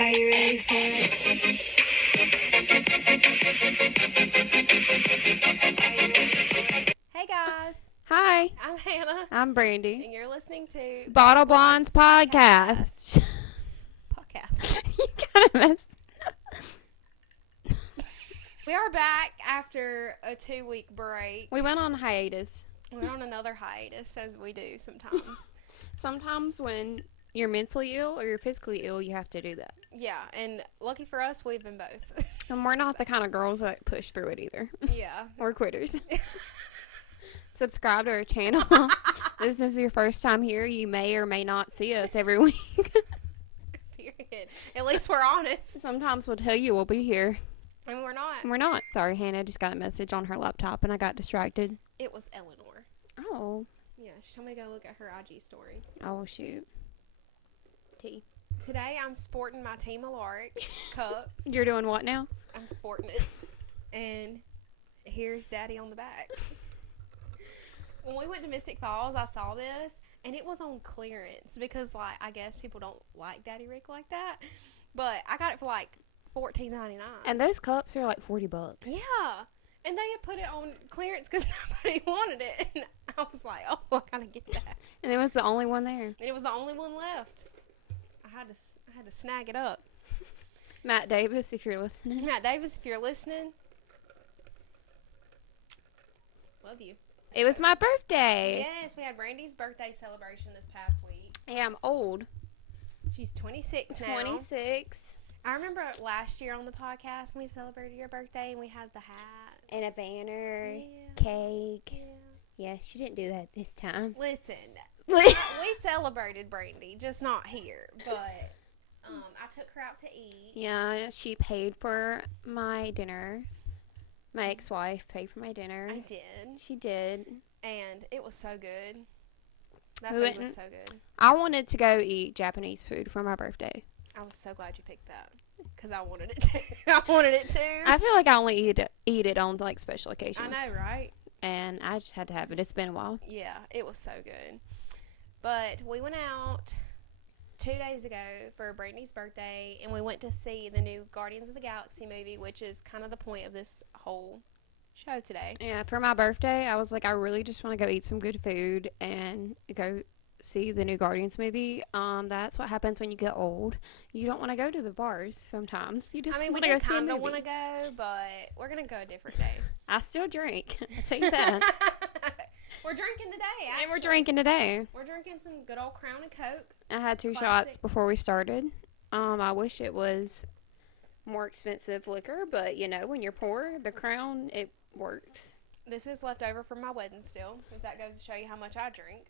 Are you ready for it? Hey guys, Hi, I'm Hannah, I'm Brandy. and you're listening to Bottle Blondes Podcast. Podcast. You kind of messed. We are back after a 2-week break. We went on hiatus. We're on another hiatus, as we do sometimes. Sometimes when you're mentally ill or you're physically ill, you have to do that. Yeah, and lucky for us, we've been both. And we're not the kind of girls that push through it either. Yeah. We're quitters. Subscribe to our channel. This is your first time here. You may or may not see us every week. Period. At least we're honest. Sometimes we'll tell you we'll be here. And we're not. And we're not. Sorry, Hannah just got a message on her laptop and I got distracted. It was Eleanor. Oh. Yeah, she told me to go look at her IG story. Oh, shoot. T. Today, I'm sporting my Team Alaric cup. You're doing what now? I'm sporting it. And here's Daddy on the back. When we went to Mystic Falls, I saw this, and it was on clearance because, like, I guess people don't like Daddy Rick like that. But I got it for, like, $14.99. And those cups are like $40. Yeah. And they had put it on clearance because nobody wanted it. And I was like, oh, I gotta get that. And it was the only one there. And it was the only one left. I had to snag it up. Matt Davis, if you're listening. Matt Davis, if you're listening, love you. It was my birthday. Yes, we had Brandy's birthday celebration this past week. Yeah, I'm old. She's 26 now. 26. I remember last year on the podcast we celebrated your birthday and we had the hat And a banner, Yeah. cake. Yeah. Yeah, she didn't do that this time. Listen, we celebrated Brandy, just not here. But I took her out to eat. Yeah, she paid for my dinner. My ex-wife paid for my dinner. I did, She did. and it was so good. That We food went was so good. I wanted to go eat Japanese food for my birthday. I was so glad you picked that because I wanted it too. I wanted it too. I feel like I only eat it on like special occasions. I know, right? And I just had to have it. It's been a while. Yeah, it was so good. But we went out 2 days ago for Brandy's birthday, and we went to see the new Guardians of the Galaxy movie, which is kind of the point of this whole show today. Yeah, for my birthday, I was like, I really just want to go eat some good food and go see the new Guardians movie. That's what happens when you get old. You don't want to go to the bars sometimes. You just I mean, we want to go did see a kind of movie. want to go, but we're going to go a different day. I still drink. I'll tell you that. We're drinking today, actually. And we're drinking today. We're drinking some good old Crown and Coke. I had 2 Classic. shots before we started. I wish it was more expensive liquor, but you know, when you're poor, the Crown, it works. This is left over from my wedding still, if that goes to show you how much I drink.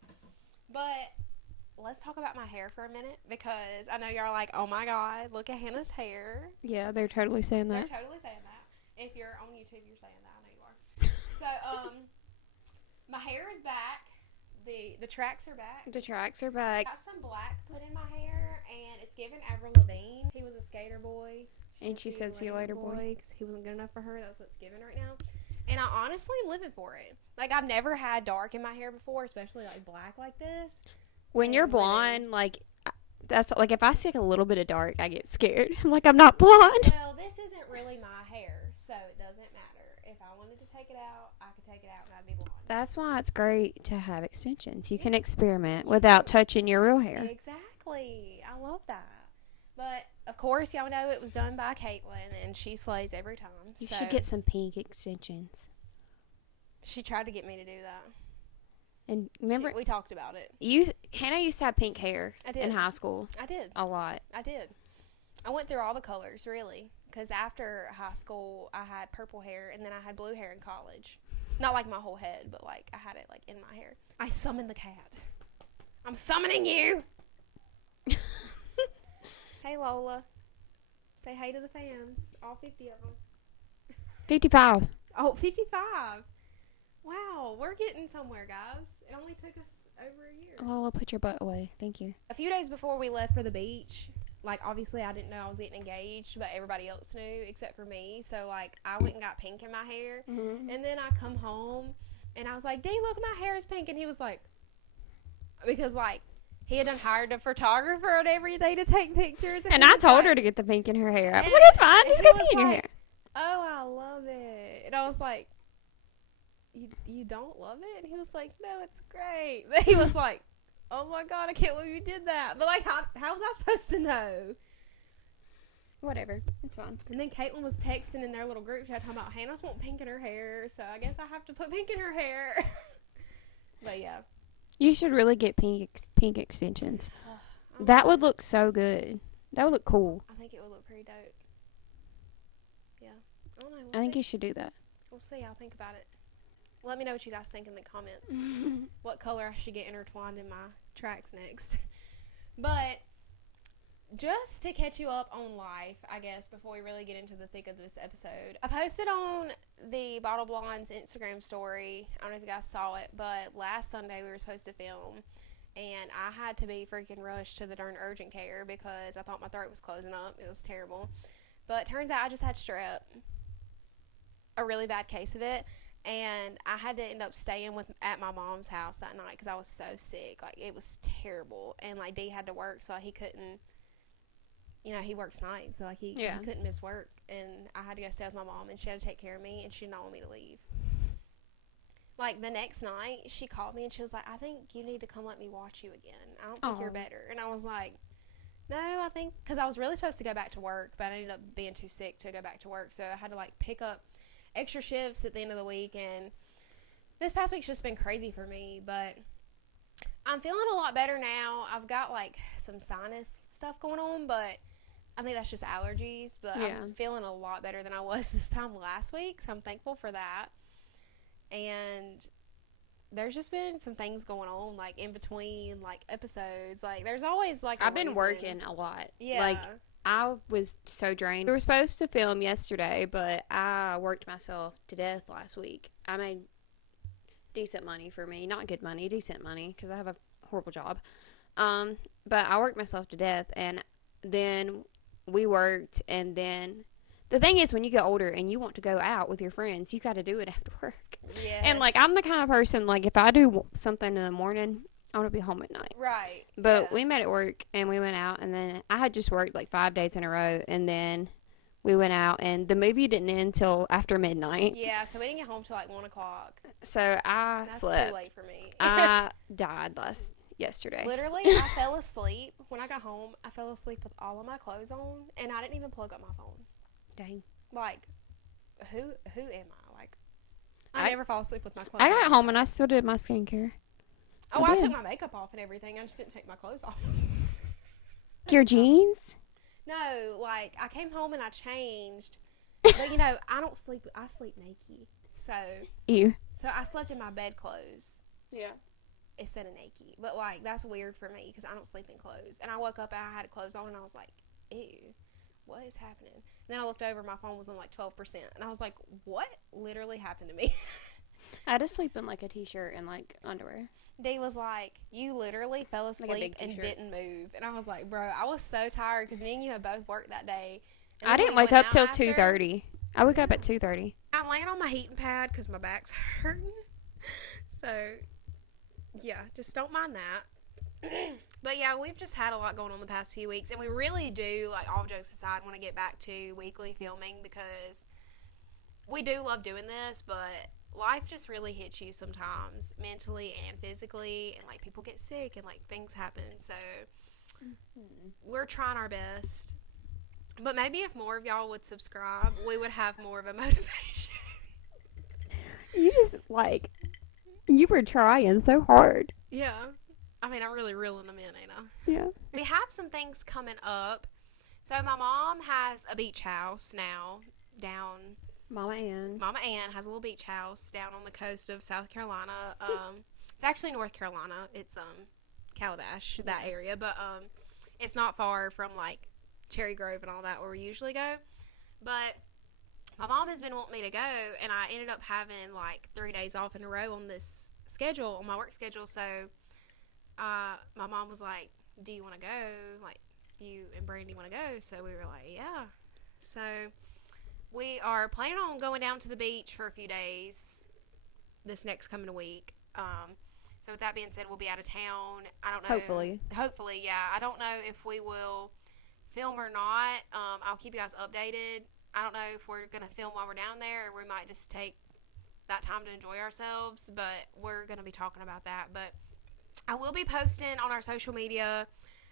But let's talk about my hair for a minute, because I know y'all are like, oh my God, look at Hannah's hair. Yeah, they're totally saying They're that. totally saying that. If you're on YouTube, you're saying that. I know you are. So, my hair is back. The tracks are back. The tracks are back. Got some black put in my hair, and it's giving Avril Lavigne. He was a skater boy. And she said, "See you later, boy." 'Cause he wasn't good enough for her. That's what's given right now. And I honestly am living for it. Like, I've never had dark in my hair before, especially like black like this. When you're And living. blonde, like, that's like if I see like a little bit of dark, I get scared. I'm like, I'm not blonde. Well, this isn't really my hair, so it doesn't matter. If I wanted to take it out, I could take it out and I'd be blonde. That's why it's great to have extensions. You can experiment without touching your real hair. Exactly. I love that. But, of course, y'all know it was done by Caitlin, and she slays every time. You so should get some pink extensions. She tried to get me to do that. And remember, We talked about it. Hannah used to have pink hair I did. in high school. I did. A lot. I did. I went through all the colors, really. Because after high school, I had purple hair, and then I had blue hair in college. Not like my whole head, but like I had it like in my hair. I summoned the cat. I'm summoning you. Hey, Lola. Say hey to the fans. All 50 of them. 55. Oh, 55. Wow, we're getting somewhere, guys. It only took us over a year. Lola, put your butt away. Thank you. A few days before we left for the beach, like, obviously I didn't know I was getting engaged, but everybody else knew except for me. So, like, I went and got pink in my hair. Mm-hmm. And then I come home, and I was like, D, look, my hair is pink. And he was like, because, like, he had hired a photographer and everything to take pictures. And he I was told like- her to get the pink in her hair. I was and- like, it's fine. and Just he get was pink in your like, hair. Oh, I love it. And I was like, you don't love it? And he was like, no, it's great. But he was like, oh my God, I can't believe you did that. But like, how was I supposed to know? Whatever. It's fine. And then Caitlin was texting in their little group chat talking about Hannah's want pink in her hair, so I guess I have to put pink in her hair. But yeah. You should really get pink extensions. I That don't would know. look so good. That would look cool. I think it would look pretty dope. Yeah. I don't know. I think you should do that. We'll see. I'll think about it. Let me know what you guys think in the comments. What color I should get intertwined in my tracks next. But just to catch you up on life, I guess, before we really get into the thick of this episode, I posted on the Bottle Blondes Instagram story. I don't know if you guys saw it, but last Sunday we were supposed to film, and I had to be freaking rushed to the darn urgent care because I thought my throat was closing up. It was terrible. But turns out I just had strep, a really bad case of it. And I had to end up staying at my mom's house that night because I was so sick. Like, it was terrible. And, like, D had to work, so he couldn't, he works nights, so, like, he couldn't miss work. And I had to go stay with my mom, and she had to take care of me, and she did not want me to leave. Like, the next night, she called me, and she was like, I think you need to come let me watch you again. I don't think you're better. And I was like, no, I think, because I was really supposed to go back to work, but I ended up being too sick to go back to work, so I had to, like, pick up extra shifts at the end of the week, and this past week's just been crazy for me, but I'm feeling a lot better now. I've got like some sinus stuff going on, but I think that's just allergies, but I'm feeling a lot better than I was this time last week, so I'm thankful for that. And there's just been some things going on, like in between like episodes. Like there's always like I've been working a lot. Yeah. Like, I was so drained. We were supposed to film yesterday, but I worked myself to death last week. I made decent money for me. Not good money, decent money, because I have a horrible job. But I worked myself to death, and then we worked, and then the thing is, when you get older and you want to go out with your friends, you got to do it after work. Yes. And, like, I'm the kind of person, like, if I do something in the morning, I want to be home at night. Right. But we made it work, and we went out, and then I had just worked like 5 days in a row, and then we went out, and the movie didn't end until after midnight. Yeah, so we didn't get home till like 1 o'clock. So I That's slept. too late for me. I died yesterday. Literally, I fell asleep. When I got home, I fell asleep with all of my clothes on, and I didn't even plug up my phone. Dang. Like, who am I? Like, I never fall asleep with my clothes I on. got home, and I still did my skincare. Oh, I I did. took my makeup off and everything. I just didn't take my clothes off. Your jeans? No, like, I came home and I changed. But, I sleep naked. So Ew. I slept in my bedclothes Yeah. instead of naked. But, like, that's weird for me because I don't sleep in clothes. And I woke up and I had clothes on and I was like, ew, what is happening? And then I looked over, my phone was on like 12%. And I was like, what literally happened to me? I had to sleep in like a t-shirt and like underwear. D was like, you literally fell asleep and t-shirt. didn't move. And I was like, bro, I was so tired because me and you had both worked that day. And I then didn't we wake went up out till after. 2:30. I woke up at 2:30. I'm laying on my heating pad because my back's hurting. So, yeah, just don't mind that. But, yeah, we've just had a lot going on the past few weeks. And we really do, like, all jokes aside, want to get back to weekly filming because we do love doing this, but life just really hits you sometimes, mentally and physically, and, like, people get sick and, like, things happen. So, we're trying our best. But maybe if more of y'all would subscribe, we would have more of a motivation. You just like, you were trying so hard. Yeah. I mean, I'm really reeling them in, ain't I? Yeah. We have some things coming up. So, my mom has a beach house now down. Mama Ann has a little beach house down on the coast of South Carolina. It's actually North Carolina. It's Calabash, that area, but it's not far from like Cherry Grove and all that where we usually go. But my mom has been wanting me to go, and I ended up having like 3 days off in a row on this schedule, on my work schedule. So my mom was like, do you want to go? Like, you and Brandy want to go? So we were like, yeah. So we are planning on going down to the beach for a few days this next coming week. So with that being said, we'll be out of town. I don't know. Hopefully, yeah. I don't know if we will film or not. I'll keep you guys updated. I don't know if we're going to film while we're down there, or we might just take that time to enjoy ourselves, but we're going to be talking about that. But I will be posting on our social media.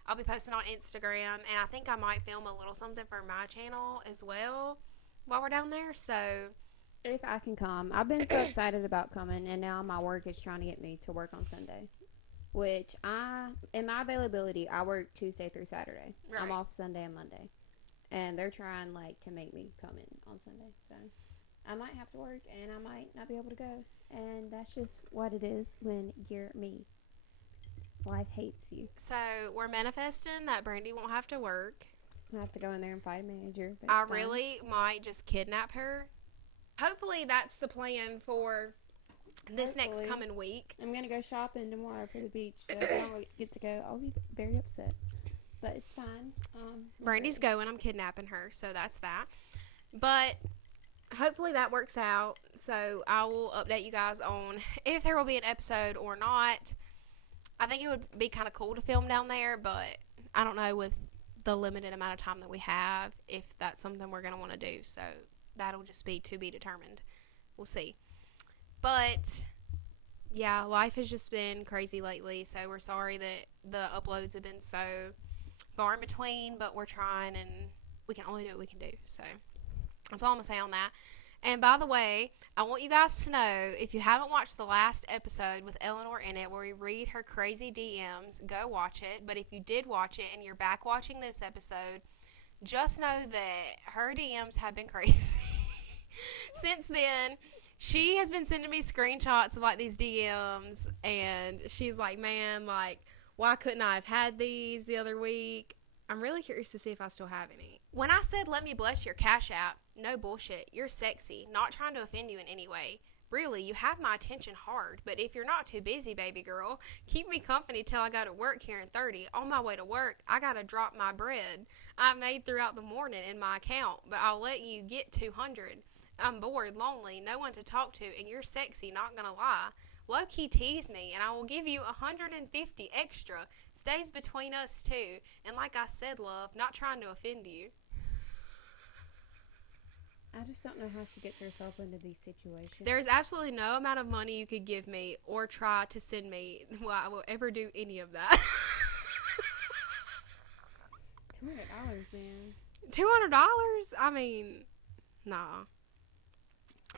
I'll be posting on Instagram, and I think I might film a little something for my channel as well while we're down there. So if I can come. I've been so excited about coming, and now my work is trying to get me to work on Sunday. Which in my availability, I work Tuesday through Saturday. Right. I'm off Sunday and Monday. And they're trying, like, to make me come in on Sunday. So I might have to work, and I might not be able to go. And that's just what it is when you're me. Life hates you. So we're manifesting that Brandy won't have to work. I have to go in there and fight a manager. But I really might just kidnap her. Hopefully that's the plan for this next coming week. I'm going to go shopping tomorrow for the beach. So if I don't get to go, I'll be very upset. But it's fine. Brandy's going. I'm kidnapping her. So that's that. But hopefully that works out. So I will update you guys on if there will be an episode or not. I think it would be kind of cool to film down there, but I don't know with the limited amount of time that we have if that's something we're going to want to do. So that'll just be to be determined. We'll see. But yeah, life has just been crazy lately. So we're sorry that the uploads have been so far in between, but we're trying, and we can only do what we can do. So that's all I'm going to say on that. And by the way, I want you guys to know, if you haven't watched the last episode with Eleanor in it, where we read her crazy DMs, go watch it. But if you did watch it and you're back watching this episode, just know that her DMs have been crazy. Since then, she has been sending me screenshots of, like, these DMs, and she's like, man, like, why couldn't I have had these the other week? I'm really curious to see if I still have any. When I said, let me bless your Cash App, no bullshit. You're sexy. Not trying to offend you in any way. Really, you have my attention hard, but if you're not too busy, baby girl, keep me company till I go to work here in 30. On my way to work, I gotta drop my bread I made throughout the morning in my account, but I'll let you get 200. I'm bored, lonely, no one to talk to, and you're sexy, not gonna lie. Low-key tease me, and I will give you 150 extra. Stays between us, too. And like I said, love, not trying to offend you. I just don't know how she gets herself into these situations. There is absolutely no amount of money you could give me or try to send me while I will ever do any of that. $200, man. $200? I mean, nah.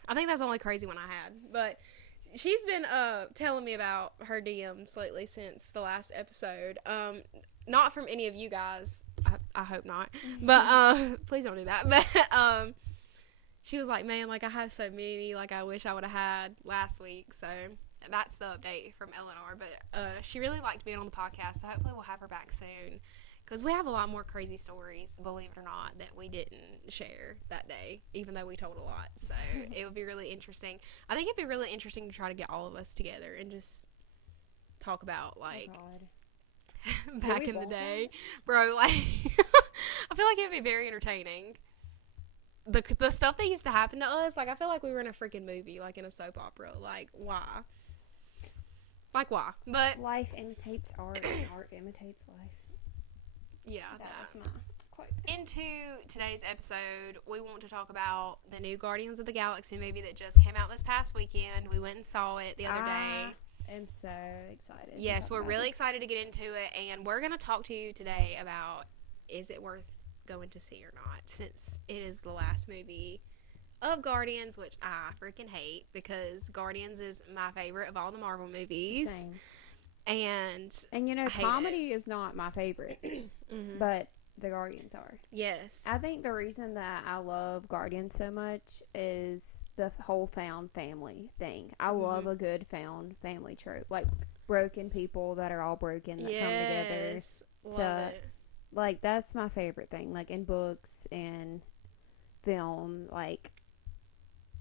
I think that's the only crazy one I had. But she's been telling me about her DMs lately since the last episode. Not from any of you guys. I hope not. But please don't do that. But she was like, man, like, I have so many, like, I wish I would have had last week. So that's the update from Eleanor. But she really liked being on the podcast, so hopefully we'll have her back soon. Because we have a lot more crazy stories, believe it or not, that we didn't share that day, even though we told a lot. So it would be really interesting. I think it'd be really interesting to try to get all of us together and just talk about, like, back in the day. Bro, like, I feel like it would be very entertaining. The stuff that used to happen to us, like, I feel like we were in a freaking movie, like in a soap opera. Like, why? Like, why? But life imitates art, and art imitates life. Yeah, that's my quote. Into today's episode, we want to talk about the new Guardians of the Galaxy movie that just came out this past weekend. We went and saw it the other day. I'm so excited. Yes, we're really excited to get into it, and we're going to talk to you today about, is it worth going to see or not, since it is the last movie of Guardians, which I freaking hate, because Guardians is my favorite of all the Marvel movies. Same. And you know, comedy is not my favorite, but the Guardians are. Yes. I think the reason that I love Guardians so much is the whole found family thing. I love a good found family trope, like broken people that are all broken that come together. Love it. Like, that's my favorite thing. Like, in books and film, like,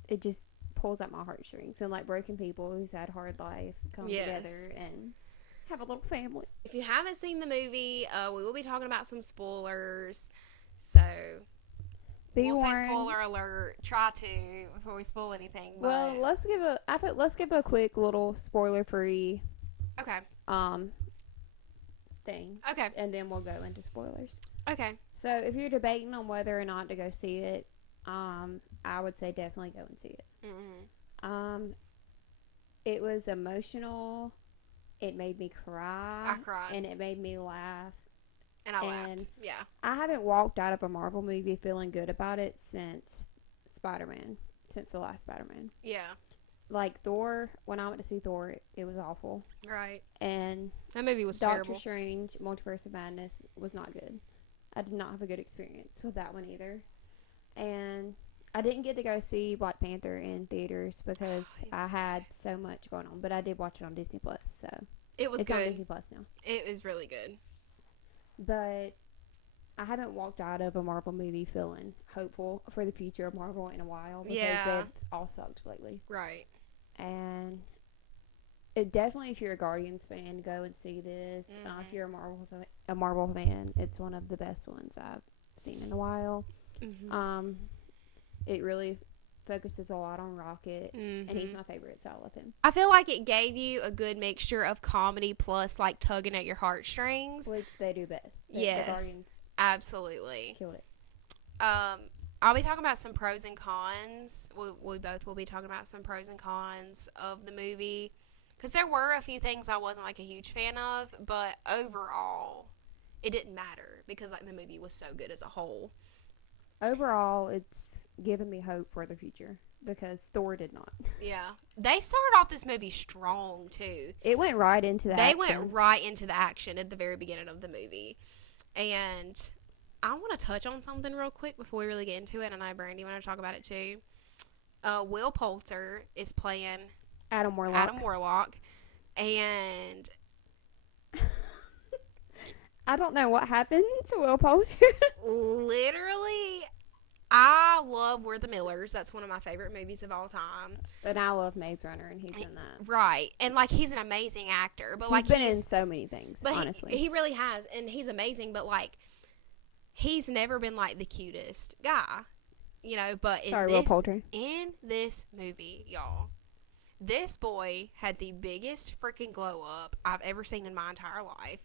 it just pulls at my heartstrings. And, like, broken people who's had a hard life come together and have a little family. If you haven't seen the movie, we will be talking about some spoilers. So, we'll say spoiler alert. Try to before we spoil anything. But well, let's give a quick little spoiler-free Okay. Thing. Okay. And then we'll go into spoilers. Okay. So if you're debating on whether or not to go see it, I would say definitely go and see it. Mm-hmm. It was emotional. It made me cry. I cried. And it made me laugh. And I laughed. Yeah. I haven't walked out of a Marvel movie feeling good about it since Spider-Man. Since the last Spider-Man. Yeah. Like Thor, when I went to see Thor, it was awful. Right. And that movie was Doctor terrible. Strange, Multiverse of Madness was not good. I did not have a good experience with that one either. And I didn't get to go see Black Panther in theaters because I had so much going on. But I did watch it on Disney Plus, so it's good. On Disney Plus now. It was really good. But I haven't walked out of a Marvel movie feeling hopeful for the future of Marvel in a while because they've all sucked lately. Right. And it definitely, if you're a Guardians fan, go and see this. Mm-hmm. If you're a Marvel fan, it's one of the best ones I've seen in a while. Mm-hmm. It really focuses a lot on Rocket, mm-hmm. and he's my favorite, so I love him. I feel like it gave you a good mixture of comedy plus like tugging at your heartstrings, which they do best. The Guardians absolutely killed it. I'll be talking about some pros and cons. We both will be talking about some pros and cons of the movie. Because there were a few things I wasn't, like, a huge fan of. But overall, it didn't matter. Because, like, the movie was so good as a whole. Overall, it's given me hope for the future. Because Thor did not. Yeah. They started off this movie strong, too. It went right into the action. They went right into the action at the very beginning of the movie. And I want to touch on something real quick before we really get into it. And I know Brandy want to talk about it too. Will Poulter is playing Adam Warlock. And I don't know what happened to Will Poulter. literally, I love We're the Millers. That's one of my favorite movies of all time. And I love Maze Runner, and he's in that. Right. And, like, he's an amazing actor. But he's been in so many things, honestly. He really has. And he's amazing. But, like, he's never been, like, the cutest guy, you know, but Will Poulter. In this movie, y'all, this boy had the biggest freaking glow up I've ever seen in my entire life.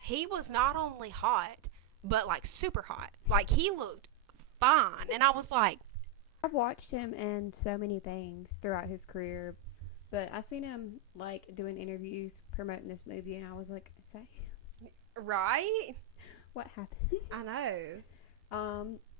He was not only hot, but, like, super hot. Like, he looked fine. And I was like, I've watched him in so many things throughout his career, but I seen him, like, doing interviews promoting this movie, and I was like, say, right? What happened? I know.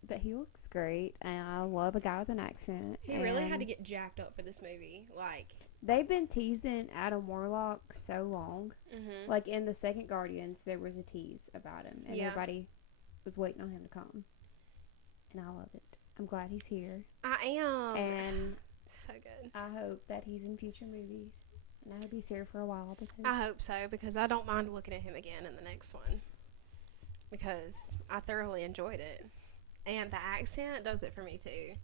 But he looks great, and I love a guy with an accent. He really had to get jacked up for this movie. Like, they've been teasing Adam Warlock so long. mm-hmm. Like, in the second Guardians, there was a tease about him, and everybody was waiting on him to come. And I love it. I'm glad he's here. I am. And so good. I hope that he's in future movies. And I hope he's here for a while because I hope so, because I don't mind looking at him again in the next one. Because I thoroughly enjoyed it. And the accent does it for me too.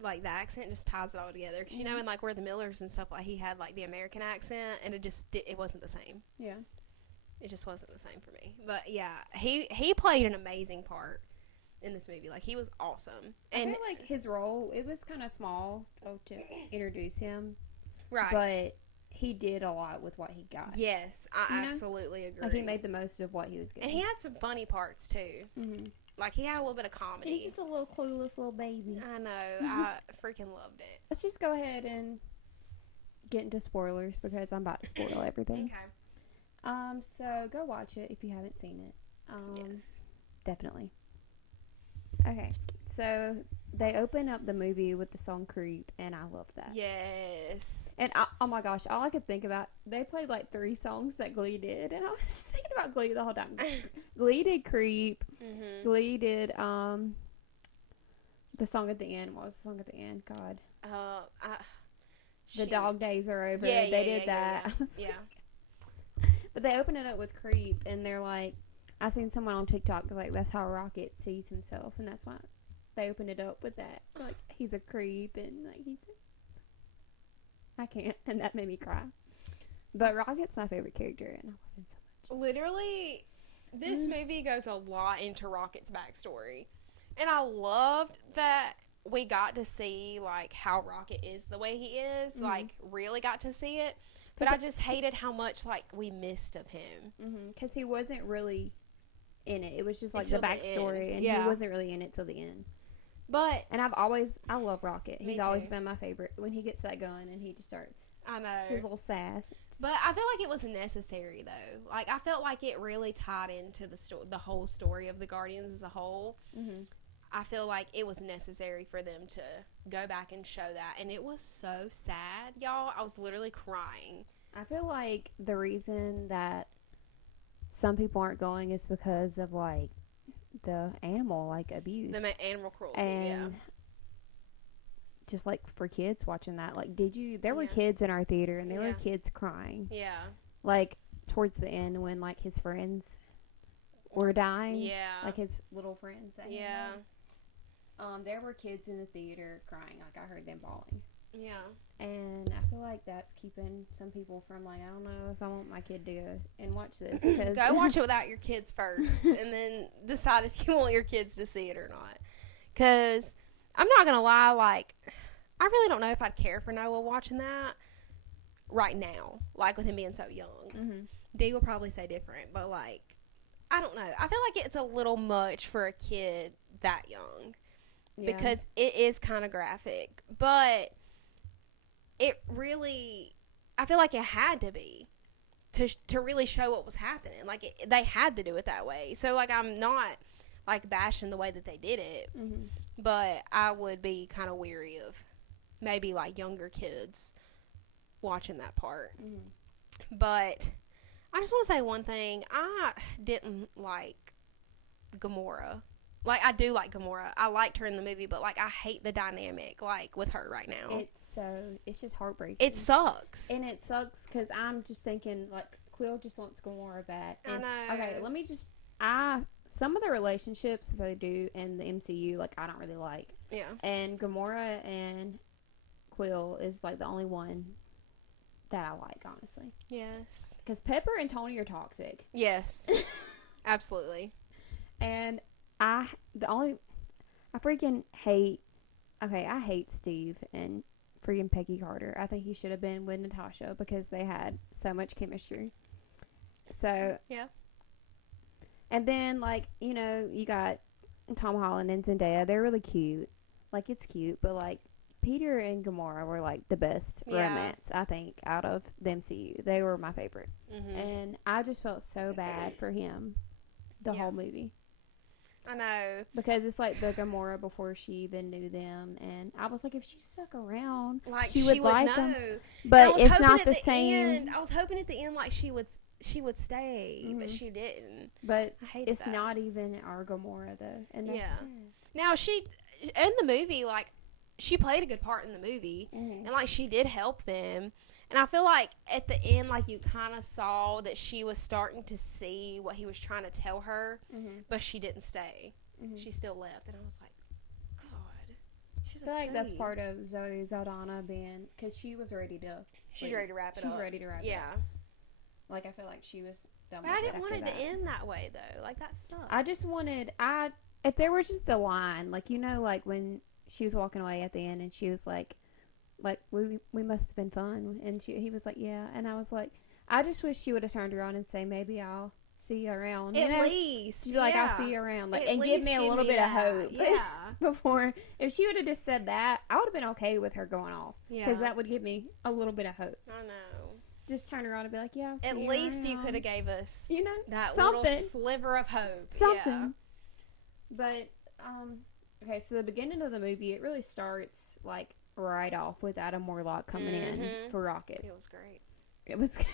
Like, the accent just ties it all together. Because, you know, in, like, We're the Millers and stuff, like, he had, like, the American accent, and it wasn't the same. Yeah. It just wasn't the same for me. But, yeah, he played an amazing part in this movie. Like, he was awesome. And I feel like his role, it was kind of small to introduce him. Right. But he did a lot with what he got. Yes, I absolutely agree. Like, he made the most of what he was getting. And he had some funny parts, too. Mm-hmm. Like, he had a little bit of comedy. He's just a little clueless little baby. I know. I freaking loved it. Let's just go ahead and get into spoilers because I'm about to spoil everything. Okay. So go watch it if you haven't seen it. Yes. Definitely. Okay. So they open up the movie with the song Creep, and I love that. Yes. And oh my gosh, all I could think about, they played like 3 songs that Glee did, and I was thinking about Glee the whole time. Glee did Creep. Mm-hmm. Glee did the song at the end. What was the song at the end? God. The Dog Days Are Over. Yeah, they did that. Yeah. But they open it up with Creep, and they're like, I seen someone on TikTok like that's how Rocket sees himself, and that's why they opened it up with that. Like, he's a creep, and like I can't, and that made me cry. But Rocket's my favorite character, and I love him so much. Literally, this movie goes a lot into Rocket's backstory, and I loved that we got to see like how Rocket is the way he is. Like, really got to see it. But I just hated how much, like, we missed of him. Because he wasn't really in it. It was just, like, Until the the backstory. end. And Yeah. he wasn't really in it till the end. But And I love Rocket. Me He's always too. been my favorite. When he gets that going and he just starts I know. his little sass. But I feel like it was necessary, though. Like, I felt like it really tied into the whole story of the Guardians as a whole. I feel like it was necessary for them to go back and show that. And it was so sad, y'all. I was literally crying. I feel like the reason that some people aren't going is because of, like, the animal, like, abuse. The animal cruelty, and just, like, for kids watching that. Like, there were Yeah. kids in our theater, and there were Yeah. kids crying. Yeah. Like, towards the end when, like, his friends were dying. Yeah. Like, his little friends that he Yeah. had. There were kids in the theater crying. Like, I heard them bawling. Yeah. And I feel like that's keeping some people from, like, I don't know if I want my kid to go and watch this. Cause Go watch it without your kids first, and then decide if you want your kids to see it or not. Because I'm not going to lie, like, I really don't know if I'd care for Noah watching that right now, like, with him being so young. Dee will probably say different, but, like, I don't know. I feel like it's a little much for a kid that young. Yeah. Because it is kind of graphic. But it really, I feel like it had to be to really show what was happening. Like, they had to do it that way. So, like, I'm not, like, bashing the way that they did it. But I would be kind of weary of maybe, like, younger kids watching that part. But I just want to say one thing. I didn't like Gamora. Like, I do like Gamora. I liked her in the movie, but, like, I hate the dynamic, like, with her right now. It's just heartbreaking. It sucks. And it sucks because I'm just thinking, like, Quill just wants Gamora back. And, I know. Okay, let me just, some of the relationships they do in the MCU, like, I don't really like. Yeah. And Gamora and Quill is, like, the only one that I like, honestly. Yes. Because Pepper and Tony are toxic. Yes. Absolutely. And I freaking hate, I hate Steve and freaking Peggy Carter. I think he should have been with Natasha because they had so much chemistry. So. Yeah. And then, like, you know, you got Tom Holland and Zendaya. They're really cute. Like, it's cute, but, like, Peter and Gamora were, like, the best romance, I think, out of the MCU. They were my favorite. And I just felt so bad for him the whole movie. I know. Because it's, like, the Gamora before she even knew them. And I was like, if she stuck around, Like, she would like know. them. But it's not the same. End, I was hoping at the end, like, she would stay, but she didn't. But I hated it's that. not even our Gamora, though. And that's sad. Now, in the movie, like, she played a good part in the movie. And, like, she did help them. And I feel like at the end, like, you kind of saw that she was starting to see what he was trying to tell her, but she didn't stay. She still left. And I was like, God. I feel like that's part of Zoe Saldana being, because she was ready to. She's ready to wrap it up. She's ready to wrap it up. Yeah. Like, I feel like she was done But with I didn't want it after to end that way, though. Like, that sucks. I just wanted, if there was just a line, like, you know, like, when she was walking away at the end and she was like, we must have been fun. And he was like, yeah. And I was like, I just wish she would have turned around and say, maybe I'll see you around. At least. She'd be like, I'll see you around. Like, At and give me a least little bit of hope. Yeah. Before, if she would have just said that, I would have been okay with her going off. Yeah. Because that would give me a little bit of hope. I know. Just turn around and be like, yeah, I'll see At you least you around. could have gave us, You know, that something. little sliver of hope. Something. But, okay, so the beginning of the movie, it really starts, like, right off with Adam Warlock coming in for Rocket. It was great. It was,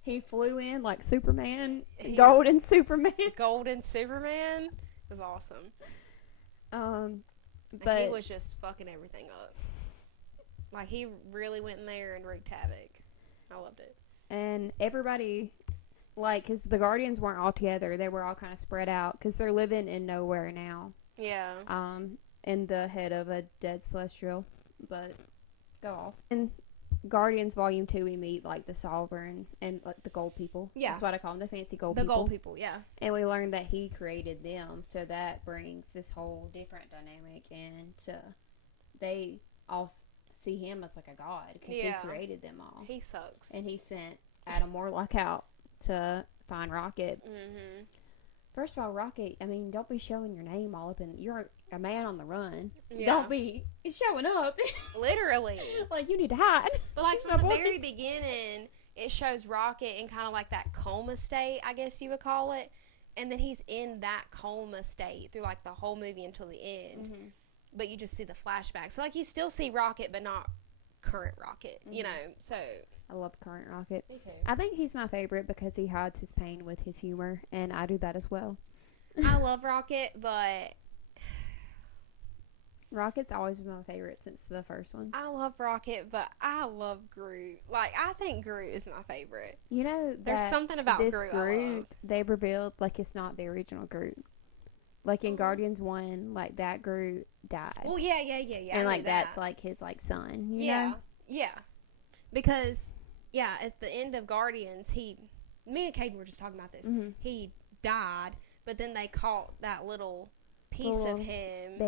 he flew in like Superman, Golden Superman. Golden Superman was awesome. But he was just fucking everything up. Like, he really went in there and wreaked havoc. I loved it. And everybody, like, because the Guardians weren't all together. They were all kind of spread out because they're living in nowhere now. Yeah. In the head of a dead celestial. But go off. In Guardians Volume 2, we meet, like, the Solver and like, the gold people. Yeah. That's what I call them, the fancy gold The people. gold people, yeah. And we learned that he created them. So that brings this whole different dynamic. And they all see him as like a god because he created them all. He sucks. And he sent Adam Warlock out to find Rocket. Mm-hmm. First of all, Rocket, I mean, don't be showing your name all up in. You're a man on the run. Yeah. Don't be showing up. Literally. Like, you need to hide. But, like, from the very beginning, it shows Rocket in kind of like that coma state, I guess you would call it. And then he's in that coma state through, like, the whole movie until the end. Mm-hmm. But you just see the flashbacks. So, like, you still see Rocket, but not current Rocket, you know, so. I love current Rocket. Me too. I think he's my favorite because he hides his pain with his humor, and I do that as well. I love Rocket, but Rocket's always been my favorite since the first one. I love Rocket, but I love Groot. Like, I think Groot is my favorite. You know, there's something about this Groot they revealed, like, it's not the original Groot. Like, in Guardians 1, like, that Groot died. Well, yeah. And, like, that's, like, his, like, son, you know? Yeah. Because, at the end of Guardians, me and Caden were just talking about this. Mm-hmm. He died, but then they caught that little piece of him. The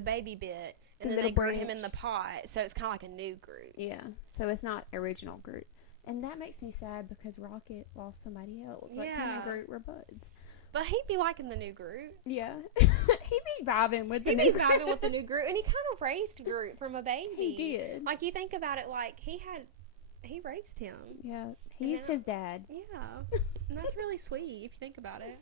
baby bit. And then they grew him in the pot. So it's kind of like a new Groot. Yeah. So it's not original Groot. And that makes me sad because Rocket lost somebody else. Like, him and Groot were buds. But he'd be liking the new Groot. Yeah. He'd be vibing with the new Groot. He'd be vibing with the new Groot. And he kind of raised Groot from a baby. He did. Like, you think about it, like, he raised him. Yeah. He's his dad. Yeah. And that's really sweet if you think about it.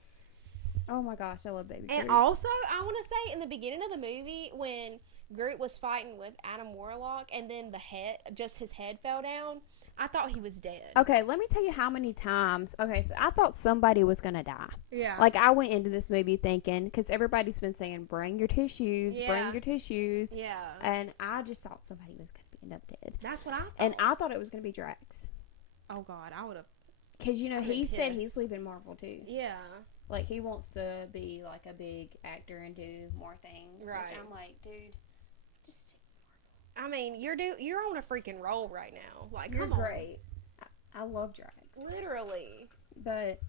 Oh, my gosh. I love baby Groot. And also, I want to say, in the beginning of the movie, when Groot was fighting with Adam Warlock, and then his head fell down, I thought he was dead. Okay, let me tell you how many times. Okay, so I thought somebody was going to die. Yeah. Like, I went into this movie thinking, because everybody's been saying, bring your tissues, bring your tissues. Yeah. And I just thought somebody was going to end up dead. That's what I thought. And I thought it was going to be Drax. Oh, God, I would have. Because, you know, he said he's leaving Marvel, too. Yeah. Like, he wants to be, like, a big actor and do more things. Right. Which I'm like, dude, just... I mean, you're on a freaking roll right now. Like, you're come on. great. I love Drax. Literally. But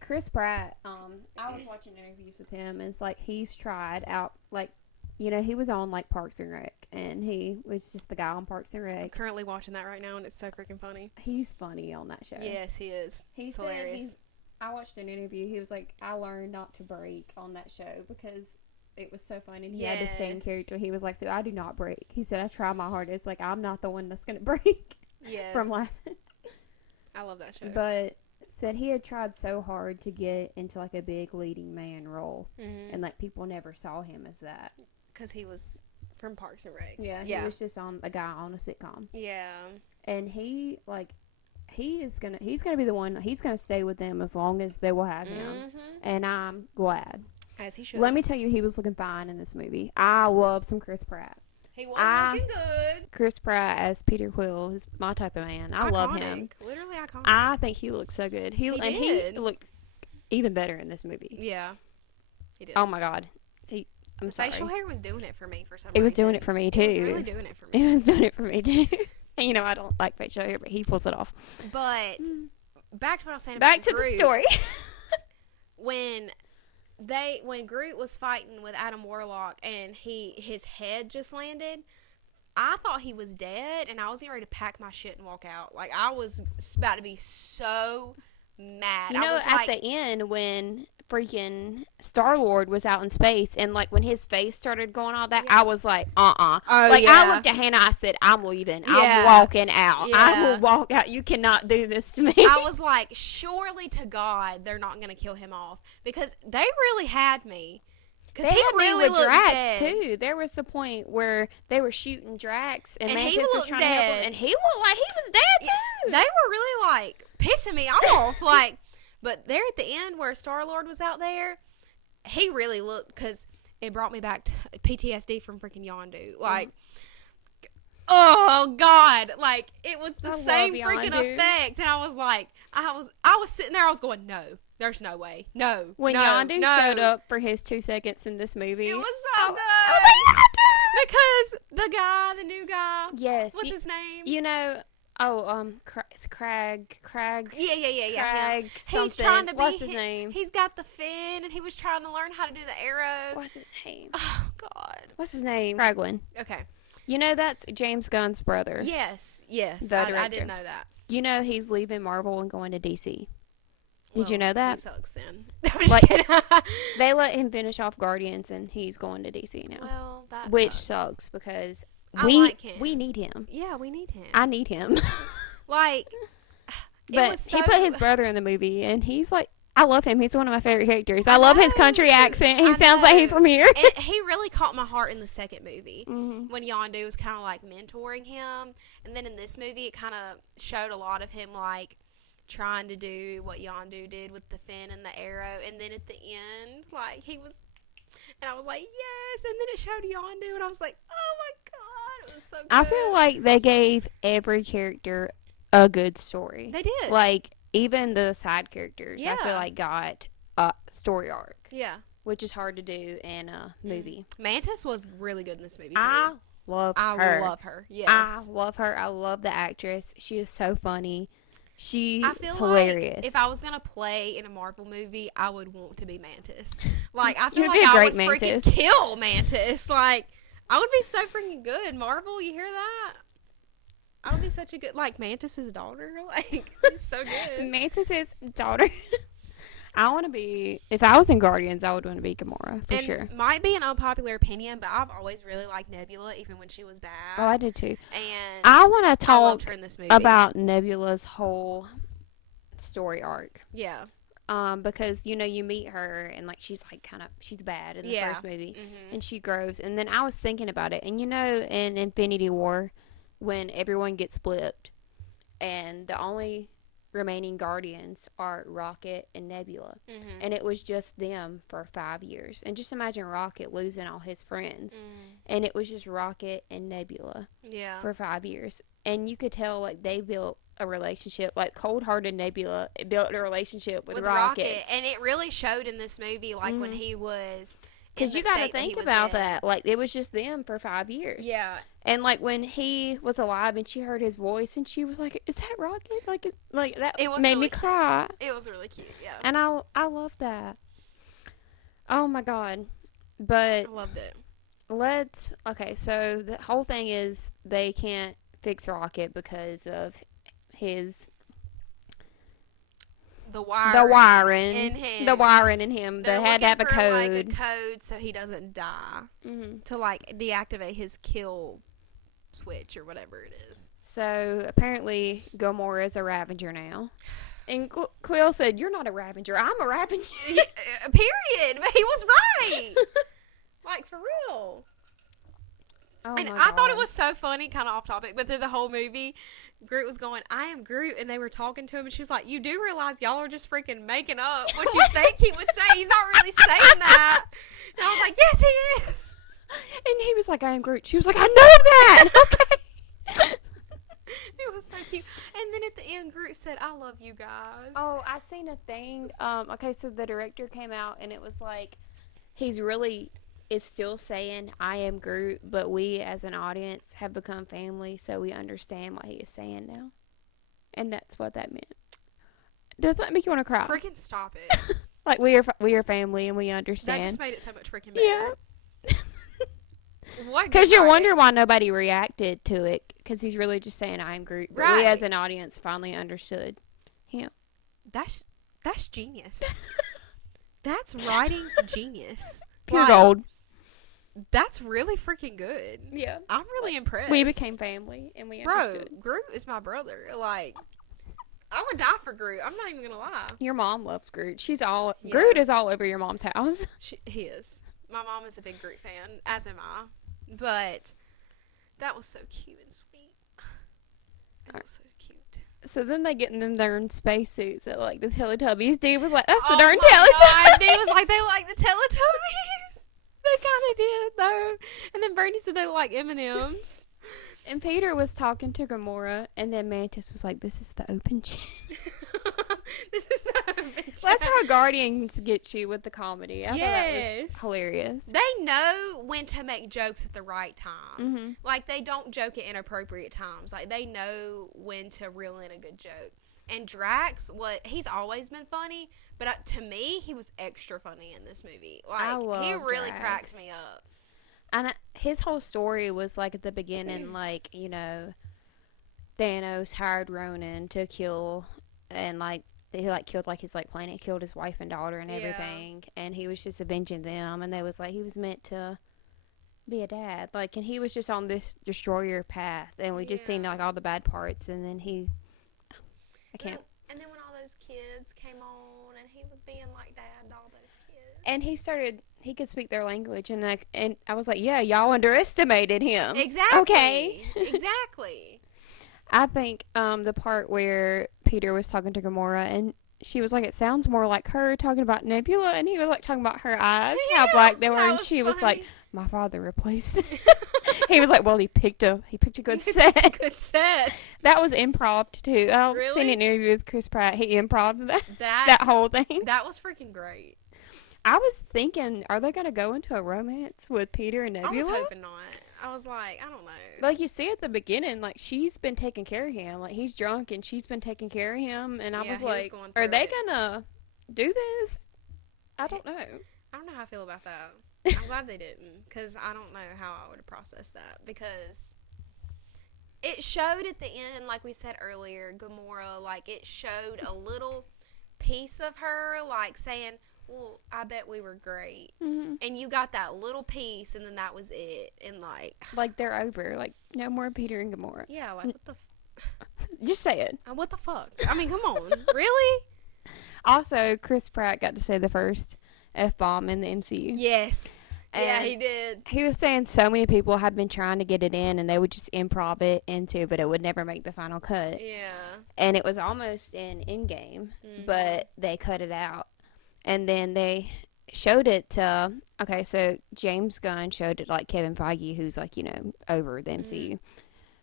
Chris Pratt, I was watching interviews with him, and it's like he's tried out, like, you know, he was on, like, Parks and Rec, and he was just the guy on Parks and Rec. I'm currently watching that right now, and it's so freaking funny. He's funny on that show. Yes, he is. He's hilarious. I watched an interview. He was like, I learned not to break on that show because it was so funny. And he had to stay in character. He was like, so I do not break. He said, I try my hardest. Like, I'm not the one that's going to break. Yes. From laughing. I love that show. But said he had tried so hard to get into, like, a big leading man role. Mm-hmm. And, like, people never saw him as that. Because he was from Parks and Rec. Yeah, he was just a guy on a sitcom. Yeah. And he, like... he's gonna be the one. He's gonna stay with them as long as they will have him, and I'm glad. As he should. Let me tell you, he was looking fine in this movie. I love some Chris Pratt. He was looking good. Chris Pratt as Peter Quill is my type of man. I love him. Literally iconic. I think he looks so good. He looked even better in this movie. Yeah, he did. Oh my God, I'm sorry. Facial hair was doing it for me for some reason. It was doing it for me too. It was really doing it for me. It was doing it for me too. You know, I don't like facial hair, but he pulls it off. But back to what I was saying about Groot. Back to the story. when Groot was fighting with Adam Warlock and his head just landed, I thought he was dead, and I was getting ready to pack my shit and walk out. Like, I was about to be so mad. You know, I was at the end when freaking Star-Lord was out in space, and, like, when his face started going all that, I was like, Oh, like, I looked at Hannah, I said, I'm leaving. I'm walking out. I will walk out. You cannot do this to me. I was like, surely to God they're not going to kill him off, because they really had me. Because he really looked Drax, dead. Too. There was the point where they were shooting Drax, and Mantis was trying to help him, and he looked like he was dead, too. They were really, like, pissing me off, like... But there at the end where Star-Lord was out there, he really looked, because it brought me back to PTSD from freaking Yondu. Like, oh, God. Like, it was the same freaking effect. And I was like, I was sitting there, I was going, no, there's no way. No, when Yondu showed up for his 2 seconds in this movie. It was so good. I was like, because the new guy. Yes. What's his name? You know... it's Crag. Yeah. Crag He's trying to be. What's his name? He's got the fin, and he was trying to learn how to do the arrow. What's his name? Oh God. What's his name? Kraglin. Okay. You know, that's James Gunn's brother. Yes, The I director. didn't know that. You know, he's leaving Marvel and going to DC. Did you know He that? sucks then. I'm just Like- kidding. They let him finish off Guardians, and he's going to DC now. Well, that Which sucks. sucks because I we like him. we need him. Yeah, we need him. I need him. Like, But was he so- put his brother in the movie, and he's like, I love him. He's one of my favorite characters. I I love his know. country accent. He I sounds like he's know. from here. and he really caught my heart in the second movie. Mhm. When Yondu was kind of like mentoring him, and then in this movie it kind of showed a lot of him like trying to do what Yondu did with the fin and the arrow, and then at the end like he was, and I was like yes, and then it showed Yondu and I was like oh my god, it was so good. I feel like they gave every character a good story. they did. Like, even the side characters, I feel Yeah. like got a story arc, Yeah, which is hard to do in a movie. Mantis was really good in this movie too. I love her. I love her. I Yes. love her. I love the actress. She is so funny. She's I feel hilarious. like if I was gonna play in a Marvel movie, I would want to be Mantis. Like I feel You'd like be a I great would freaking Mantis. kill Mantis. Like I would be so freaking good. Marvel, you hear that? I would be such a good like Mantis's daughter. Like it's so good. Mantis' daughter. I want to be, if I was in Guardians, I would want to be Gamora, for and sure. might be an unpopular opinion, but I've always really liked Nebula, even when she was bad. Oh, I did too. and I want to I loved talk her in this movie. about Nebula's whole story arc. yeah. Because, you know, you meet her and, like, she's bad in the Yeah. first movie. Mhm. And she grows. And then I was thinking about it. And, you know, in Infinity War, when everyone gets flipped and the only remaining Guardians are Rocket and Nebula. Mhm. And it was just them for 5 years. And just imagine Rocket losing all his friends. Mm. And it was just Rocket and Nebula Yeah. for 5 years. And you could tell, like, they built a relationship. Like, cold-hearted Nebula built a relationship with Rocket. And it really showed in this movie, like when Mhm. he was. Because you got to think about that. Like, it was just them for 5 years. Yeah. And, like, when he was alive and she heard his voice and she was like, is that Rocket? Like that It was made really me cry. It was really cute. Yeah. And I love that. Oh, my God. I But loved it. okay, so the whole thing is they can't fix Rocket because of his The wiring in him. the wiring in him. They They're had to have a looking for, code. like, a code so he doesn't die Mhm. to like deactivate his kill switch or whatever it is. So apparently Gomorrah is a Ravager now. And Quill said, "You're not a Ravager. I'm a Ravager." Period. But he was right. Like for real. Oh And my I thought it God. was so funny, kind of off topic, but through the whole movie, Groot was going, I am Groot, and they were talking to him, and she was like, you do realize y'all are just freaking making up what you think he would say. He's not really saying that. And I was like, yes, he is. And he was like, "I am Groot." She was like, "I know that." Okay. It was so cute. And then at the end, Groot said, I love you guys. Oh, I seen a thing. Okay, so the director came out and it was like, he's really is still saying, "I am Groot," but we as an audience have become family, so we understand what he is saying now. And that's what that meant. Does that make you want to cry? Freaking stop it. Like, we are family and we understand. That just made it so much freaking better. Yeah. What? Because good you writing. wonder why nobody reacted to it, because he's really just saying, "I am Groot." But we as Right. an audience finally understood him. That's genius. That's writing genius. Pure Like, gold. That's really freaking good. Yeah. I'm really impressed. We became family and we Bro, understood. Groot is my brother. Like, I would die for Groot. I'm not even gonna lie. Your mom loves Groot. Yeah. Groot is all over your mom's house. He is. My mom is a big Groot fan, as am I. But that was so cute and sweet. It was so cute. So then they get in them darn spacesuits that like the Teletubbies. Dude was like, "That's the Oh darn my Teletubbies." God, Dave was like, they like the Teletubbies. They kind of did though. And then Bernie said they like M&Ms. And Peter was talking to Gamora, and then Mantis was like, "This is the open chat." This is not a That's how Guardians get you with the comedy. I thought that Yes. was hilarious. They know when to make jokes at the right time. Mm-hmm. Like, they don't joke at inappropriate times. Like, they know when to reel in a good joke. And Drax, he's always been funny, but to me, he was extra funny in this movie. I Like, he love really Drax. cracks me up. And his whole story was like at the beginning, like, you know, Thanos hired Ronan to kill, and like he like killed like his like planet, killed his wife and daughter and everything, and he was just avenging them. And they was like he was meant to be a dad, like, and he was just on this destroyer path, and we just seen like all the bad parts, and then I can't. And then when all those kids came on, and he was being like dad to all those kids. And he could speak their language, and I was like, yeah, y'all underestimated him. Exactly. Okay. Exactly. I think the part where Peter was talking to Gamora, and she was like, it sounds more like her talking about Nebula, and he was like talking about her eyes, how black they were, and she was like, my father replaced. He was like, well, he picked a good set. Good set. That was improv too. I've Really? seen an interview with Chris Pratt. He improved that whole thing. That was freaking great. I was thinking, are they gonna go into a romance with Peter and Nebula? I was hoping not. I was like, I don't know. Like, you see at the beginning, like, she's been taking care of him. Like, he's drunk, and she's been taking care of him. And I was like, are they gonna do this? I don't know. I don't know how I feel about that. I'm glad they didn't, because I don't know how I would have processed that. Because it showed at the end, like we said earlier, Gamora, like, it showed a little piece of her, like, saying, well, I bet we were great. Mm-hmm. And you got that little piece, and then that was it. And, like, they're over. Like, no more Peter and Gamora. Yeah, like, what the Just say it. what the fuck? I mean, come on. Really? Also, Chris Pratt got to say the first F-bomb in the MCU. Yes. And yeah, he did. He was saying so many people had been trying to get it in, and they would just improv it into, but it would never make the final cut. Yeah. And it was almost in Endgame, but they cut it out. And then they showed it to, okay, so James Gunn showed it, like, Kevin Feige, who's, like, you know, over the MCU.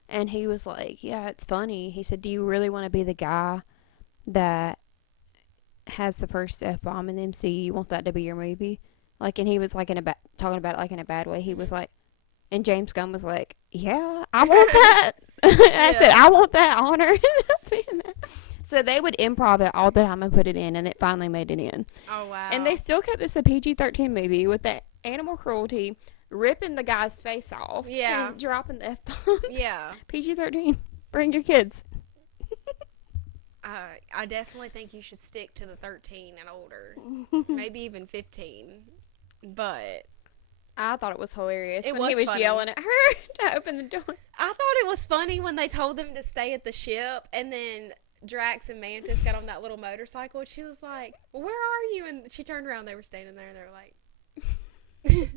And he was like, yeah, it's funny. He said, do you really want to be the guy that has the first F-bomb in the MCU? You want that to be your movie? Like, and he was, like, talking about it, like, in a bad way. He was like, and James Gunn was like, yeah, I want that. I said, I want that honor. So they would improv it all the time and put it in, and it finally made it in. Oh, wow. And they still kept this a PG-13 movie with that animal cruelty, ripping the guy's face off. Yeah. And dropping the F-bomb. Yeah. PG-13. Bring your kids. I definitely think you should stick to the 13 and older. Maybe even 15. But I thought it was hilarious when he was funny. yelling at her to open the door. I thought it was funny when they told them to stay at the ship, and then Drax and Mantis got on that little motorcycle, and she was like, well, where are you? And she turned around, they were standing there, and they were like...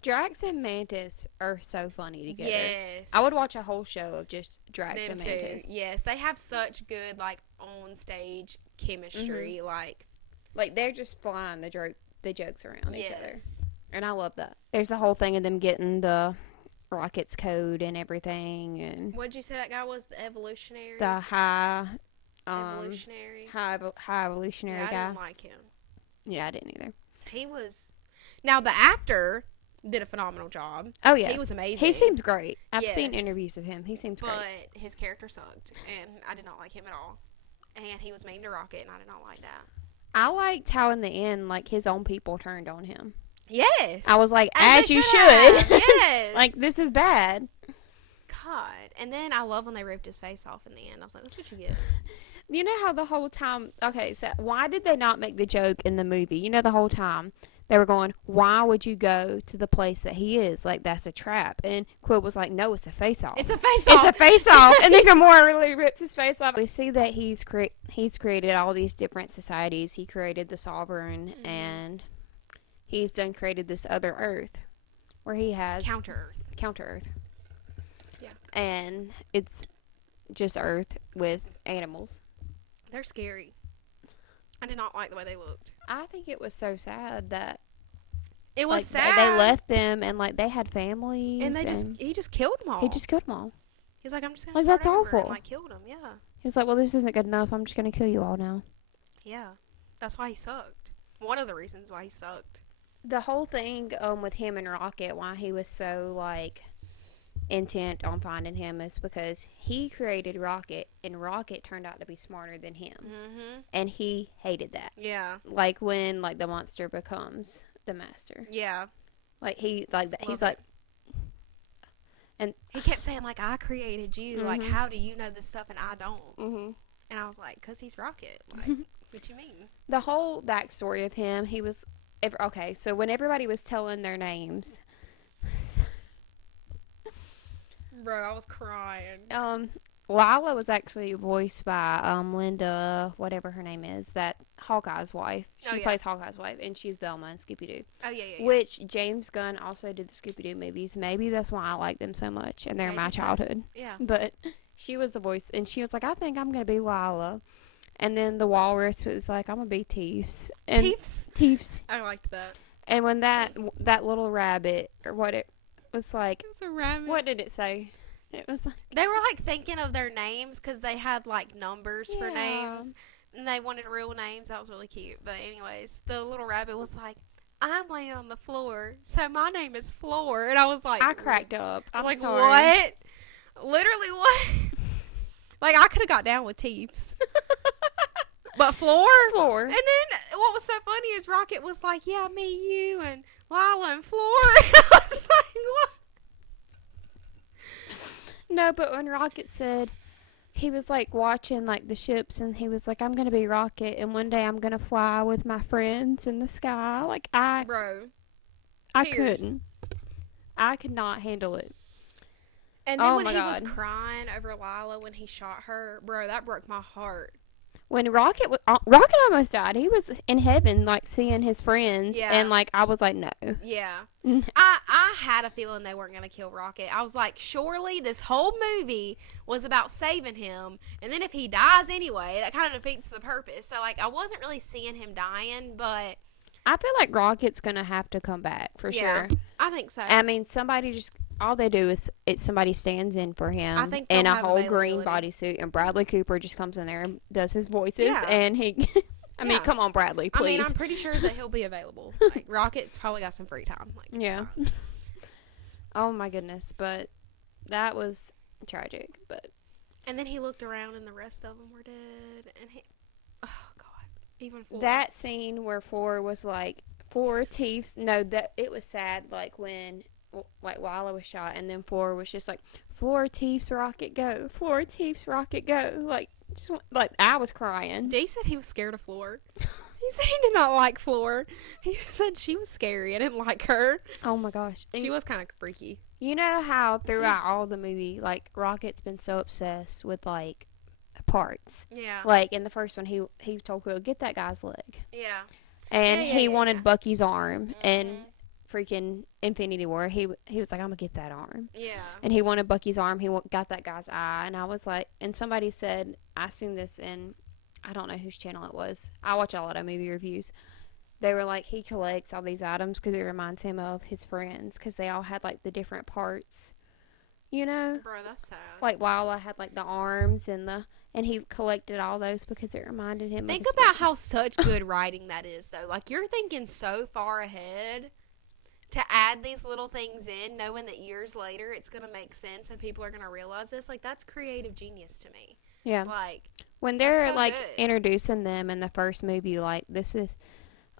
Drax and Mantis are so funny together. Yes. I would watch a whole show of just Drax Them and too. Mantis. Yes, they have such good, like, on-stage chemistry, Like, they're just flying the jokes around each other. Yes. And I love that. There's the whole thing of them getting the Rocket's code and everything, and What'd you say that guy was? The evolutionary? the high evolutionary? high evolutionary Yeah, I guy. didn't like him. Yeah, I didn't either. He was... Now, the actor did a phenomenal job. Oh, yeah. He was amazing. He seems great. I've seen Yes. interviews of him. He seems But great. his character sucked, and I did not like him at all. And he was mean to Rocket, and I did not like that. I liked how in the end, like, his own people turned on him. Yes. I was like, as they you should should. have. Yes. Like, this is bad. God. And then I love when they ripped his face off in the end. I was like, that's what you get. You know how the whole time, okay, so why did they not make the joke in the movie? You know, the whole time they were going, why would you go to the place that he is? Like, that's a trap. And Quill was like, no, it's a face-off. It's a face-off. It's a face-off. And then Gamora really rips his face off. We see that he's created all these different societies. He created the Sovereign, and he's created this other Earth where he has... Counter-Earth. Yeah. And it's just Earth with animals. They're scary. I did not like the way they looked. I think it was so sad that it was sad. They left them, and like they had families, and he just killed them all. He just killed them all. He's like, I'm just gonna like start that's over, awful. and, like, killed them. Yeah. He was like, well, this isn't good enough. I'm just gonna kill you all now. Yeah, that's why he sucked. One of the reasons why he sucked. The whole thing with him and Rocket, why he was so like intent on finding him, is because he created Rocket, and Rocket turned out to be smarter than him, and he hated that. Yeah. Like when like the monster becomes the master. Yeah. Like he's Love like, it. and He kept saying, like, I created you. Like, how do you know this stuff and I don't? mm-hmm. And I was like, because he's Rocket. Like, what you mean? The whole backstory of him, he was okay. So when everybody was telling their names, Bro, I was crying. Lila was actually voiced by Linda, whatever her name is, that Hawkeye's wife. She plays Hawkeye's wife, and she's Velma in Scooby Doo. Oh, yeah. Which James Gunn also did the Scooby Doo movies. Maybe that's why I like them so much, and they're Maybe my so. childhood. Yeah. But she was the voice, and she was like, I think I'm gonna be Lila. And then the walrus was like, I'm gonna be Teefs. And Teefs? Teefs. I liked that. And when that little rabbit, or what it was like, It was a rabbit. what did it say? It was like, They were, like, thinking of their names because they had, like, numbers for names. And they wanted real names. That was really cute. But anyways, the little rabbit was like, I'm laying on the floor, so my name is Floor. And I was like... I cracked up. I was like, sorry. what? Literally, what? Like, I could have got down with Teeps. But Floor? Floor. And then what was so funny is Rocket was like, yeah, me, you, and Lila, and Floor. And I was like, what? No, but when Rocket said, he was like watching like the ships, and he was like, I'm gonna be Rocket, and one day I'm gonna fly with my friends in the sky. Like Bro. I Tears. couldn't. I could not handle it. And then Oh when my he was God. crying over Lila when he shot her, bro, that broke my heart. When Rocket almost died. He was in heaven, like seeing his friends, Yeah. and like I was like, no. Yeah. I had a feeling they weren't going to kill Rocket. I was like, surely this whole movie was about saving him, and then if he dies anyway, that kind of defeats the purpose. So, like, I wasn't really seeing him dying, but... I feel like Rocket's gonna have to come back for sure. I think so. I mean, all they do is somebody stands in for him I think in they'll a have whole green availability. bodysuit, and Bradley Cooper just comes in there and does his voices, Yeah. and he. I mean, Yeah. come on, Bradley, I please. mean, I'm pretty sure that he'll be available. Like, Rocket's probably got some free time. Like, it's Yeah. fine. Oh my goodness, but that was tragic. But And then he looked around and the rest of them were dead. And he... Oh, God. Even Floor. that scene where Floor was like, Floor Teefs. No, that it was sad. Like when, like Lila was shot, and then Floor was just like, Floor Teefs, Rocket go. Floor Teefs, Rocket go. Like, I was crying. D said he was scared of Floor. He said he did not like Floor. He said she was scary. I didn't like her. Oh my gosh. She was kind of freaky. You know how throughout all the movie, like, Rocket's been so obsessed with, like, parts. Yeah. Like, in the first one, he told Quill, get that guy's leg. Yeah. And Yeah, he wanted yeah. Bucky's arm. And freaking Infinity War, he was like, I'm gonna get that arm. Yeah. And he wanted Bucky's arm. He got that guy's eye. And I was like, and somebody said, I seen this in, I don't know whose channel it was. I watch a lot of movie reviews. They were like, he collects all these items because it reminds him of his friends, because they all had like the different parts, you know? Bro, that's sad. Like Lila had like the arms and he collected all those because it reminded him Think of his about how friends. such good writing that is, though. Like, you're thinking so far ahead to add these little things in, knowing that years later it's going to make sense and people are going to realize this. Like, that's creative genius to me. Yeah. Like, When they're so like good. introducing them in the first movie, like this is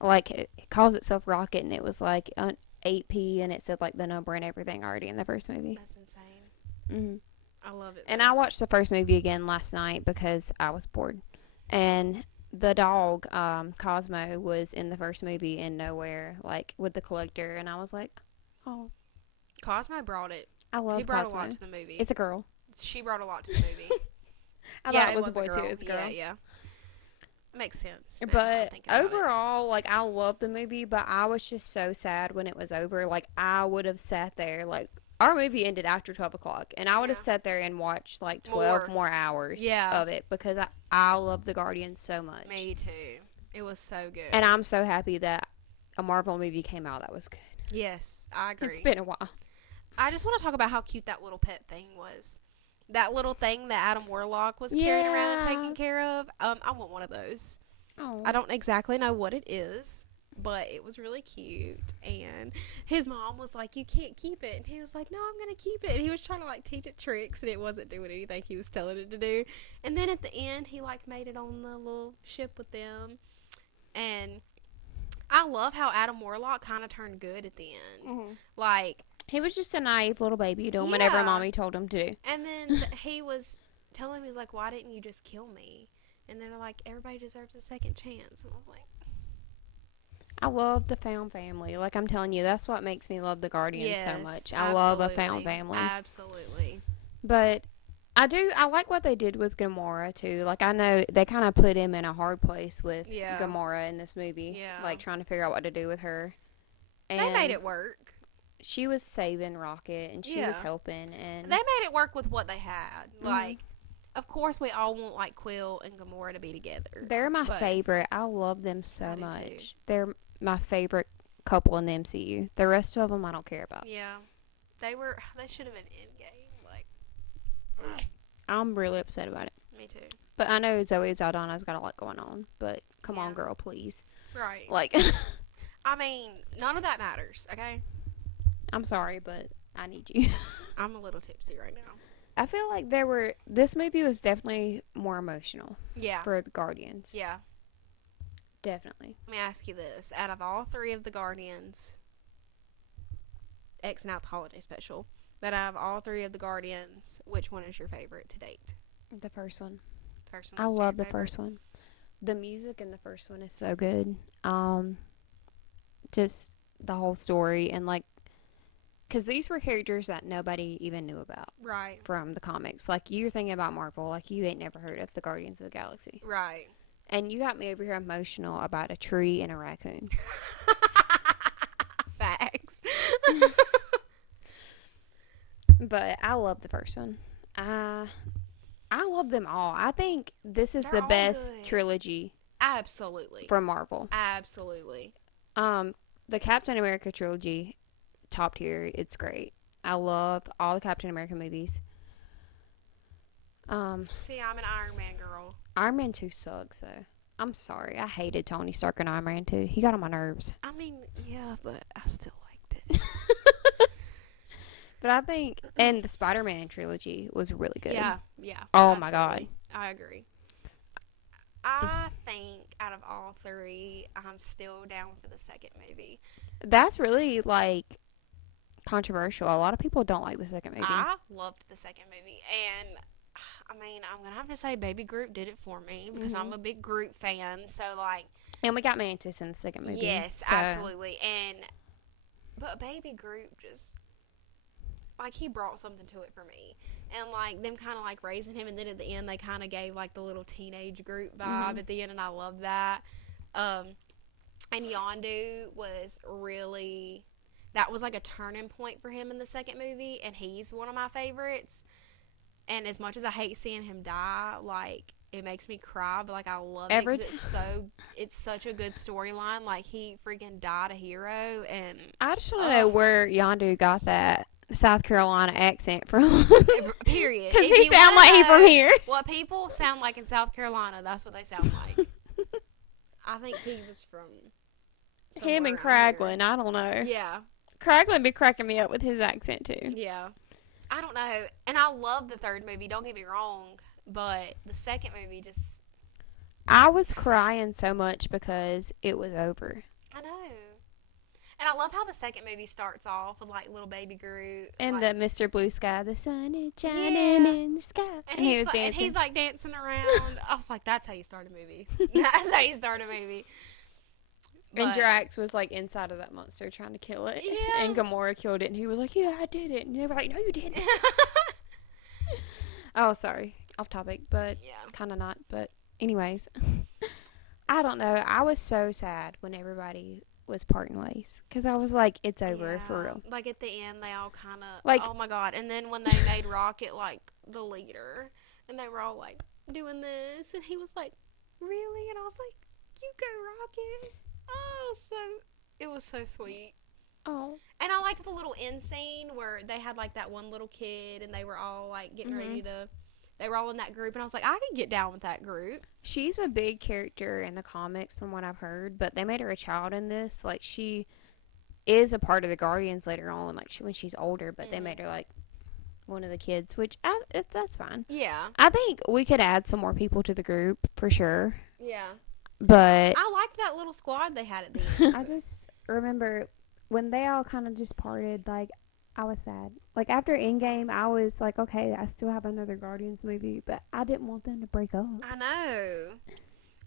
like it calls itself Rocket, and it was like 8P, and it said like the number and everything already in the first movie. that's insane. Hmm. I love it. And though. I watched the first movie again last night because I was bored. And the dog, Cosmo, was in the first movie in Nowhere, like with the collector, and I was like, oh, Cosmo brought it. I love He brought Cosmo. a lot to the movie. It's a girl. She brought a lot to the movie. I yeah, thought it was a boy too. It's a girl. Yeah, yeah. Makes sense. now I'm But thinking about it. overall, like, I love the movie, but I was just so sad when it was over. Like, I would have sat there, like, our movie ended after 12 o'clock, and I would have Yeah. sat there and watched, like, 12 more hours Yeah. of it because I love the Guardians so much. Me too. It was so good. And I'm so happy that a Marvel movie came out that was good. yes, I agree. It's been a while. I just want to talk about how cute that little pet thing was. That little thing that Adam Warlock was carrying around and Yeah. taking care of. I want one of those. Oh. I don't exactly know what it is, but it was really cute. And his mom was like, "You can't keep it." And he was like, "No, I'm going to keep it." And he was trying to, like, teach it tricks, and it wasn't doing anything he was telling it to do. And then at the end, he, like, made it on the little ship with them. And I love how Adam Warlock kind of turned good at the end. Mm-hmm. Like, he was just a naive little baby doing whatever Yeah. mommy told him to do. and then he was telling me, he was like, why didn't you just kill me? And they're like, everybody deserves a second chance. And I was like, I love the found family. Like I'm telling you, that's what makes me love the Guardians yes, so much. I love a absolutely. found family. Absolutely. But I like what they did with Gamora too. Like I know they kind of put him in a hard place with Yeah. Gamora in this movie. Yeah. Like trying to figure out what to do with her. And They made it work. she was saving Rocket and she was Yeah. helping, and They made it work with what they had. Mhm. Like, of course, we all want, like, Quill and Gamora to be together. they're my but- favorite. I love them so I do much. too. They're my favorite couple in the MCU. The rest of them I don't care about. Yeah. They should have been Endgame. Like, I'm really upset about it. me too. But I know Zoe Saldana's got a lot going on. But come on, Yeah. girl, please. Right. Like, I mean, none of that matters, okay? I'm sorry, but I need you. I'm a little tipsy right now. I feel like this movie was definitely more emotional Yeah. for the Guardians. Yeah. Definitely. Let me ask you this. Out of all three of the Guardians, X and out the holiday special, but out of all three of the Guardians, which one is your favorite to date? The first one. First I one's love your the favorite? first one. The music in the first one is so good. Just the whole story and like, because these were characters that nobody even knew about Right. from the comics. Like you're thinking about Marvel, like you ain't never heard of the Guardians of the Galaxy, Right. and you got me over here emotional about a tree and a raccoon. Facts. But I love the first one. I love them all. I think this is They're the all best good. trilogy Absolutely. from Marvel. Absolutely. The Captain America trilogy, top tier. It's great. I love all the Captain America movies. See, I'm an Iron Man girl. Iron Man 2 sucks though. I'm sorry. I hated Tony Stark in Iron Man 2. He got on my nerves. I mean, yeah, but I still liked it. But I think, and the Spider-Man trilogy was really good. Yeah, yeah. Oh my God. absolutely. I agree. I think out of all three, I'm still down for the second movie. That's really like controversial. A lot of people don't like the second movie. I loved the second movie, and I mean, I'm gonna have to say, Baby Groot did it for me because I'm a big Groot fan. So, like, And we got Mantis in the second movie. yes, so- absolutely. But Baby Groot just, like, he brought something to it for me. And, like, them kind of, like, raising him. And then at the end, they kind of gave, like, the little teenage Groot vibe at the end. And I love that. And Yondu was really, that was, like, a turning point for him in the second movie. And he's one of my favorites. And as much as I hate seeing him die, like, it makes me cry, but, like, I love it Every 'cause it's such a good storyline. Like, he freaking died a hero, and I just want to know where Yondu got that South Carolina accent from. period. Because If he you sound wanna like he know from here. what people sound like in South Carolina, that's what they sound like. I think he was from Him and somewhere around Kraglin, I don't know. here. Yeah, Kraglin be cracking me up with his accent too. yeah. I don't know, and I love the third movie. Don't get me wrong, but the second movie just, I was crying so much because it was over. I know. And I love how the second movie starts off with, like, little baby Groot. And like, the Mr. Blue Sky, the sun is shining Yeah. in the sky. And he he's was like, dancing. dancing around. I was like, that's how you start a movie. That's how you start a movie. And But- Drax was like inside of that monster trying to kill it. Yeah. And Gamora killed it. And he was like, yeah, I did it. And they were like, no, you didn't. Oh, sorry. Off topic, but Yeah. kind of not. But anyways, I don't know. I was so sad when everybody was parting ways. Because I was like, it's over for Yeah. real. Like, at the end, they all kind of, Like- oh my God. And then when they made Rocket, like, the leader, and they were all, like, doing this, and he was like, really? And I was like, you go, Rocket. Oh, it was so sweet. Oh. And I liked the little end scene where they had, like, that one little kid, and they were all, like, getting ready to, they were all in that group, and I was like, I could get down with that group. She's a big character in the comics from what I've heard, but they made her a child in this. Like, she is a part of the Guardians later on, like, when she's older, but they made her, like, one of the kids, which that's fine. Yeah. I think we could add some more people to the group, for sure. Yeah. But I liked that little squad they had at the end. I just remember when they all kind of just parted, like, I was sad. Like, after Endgame, I was like, okay, I still have another Guardians movie, but I didn't want them to break up. I know.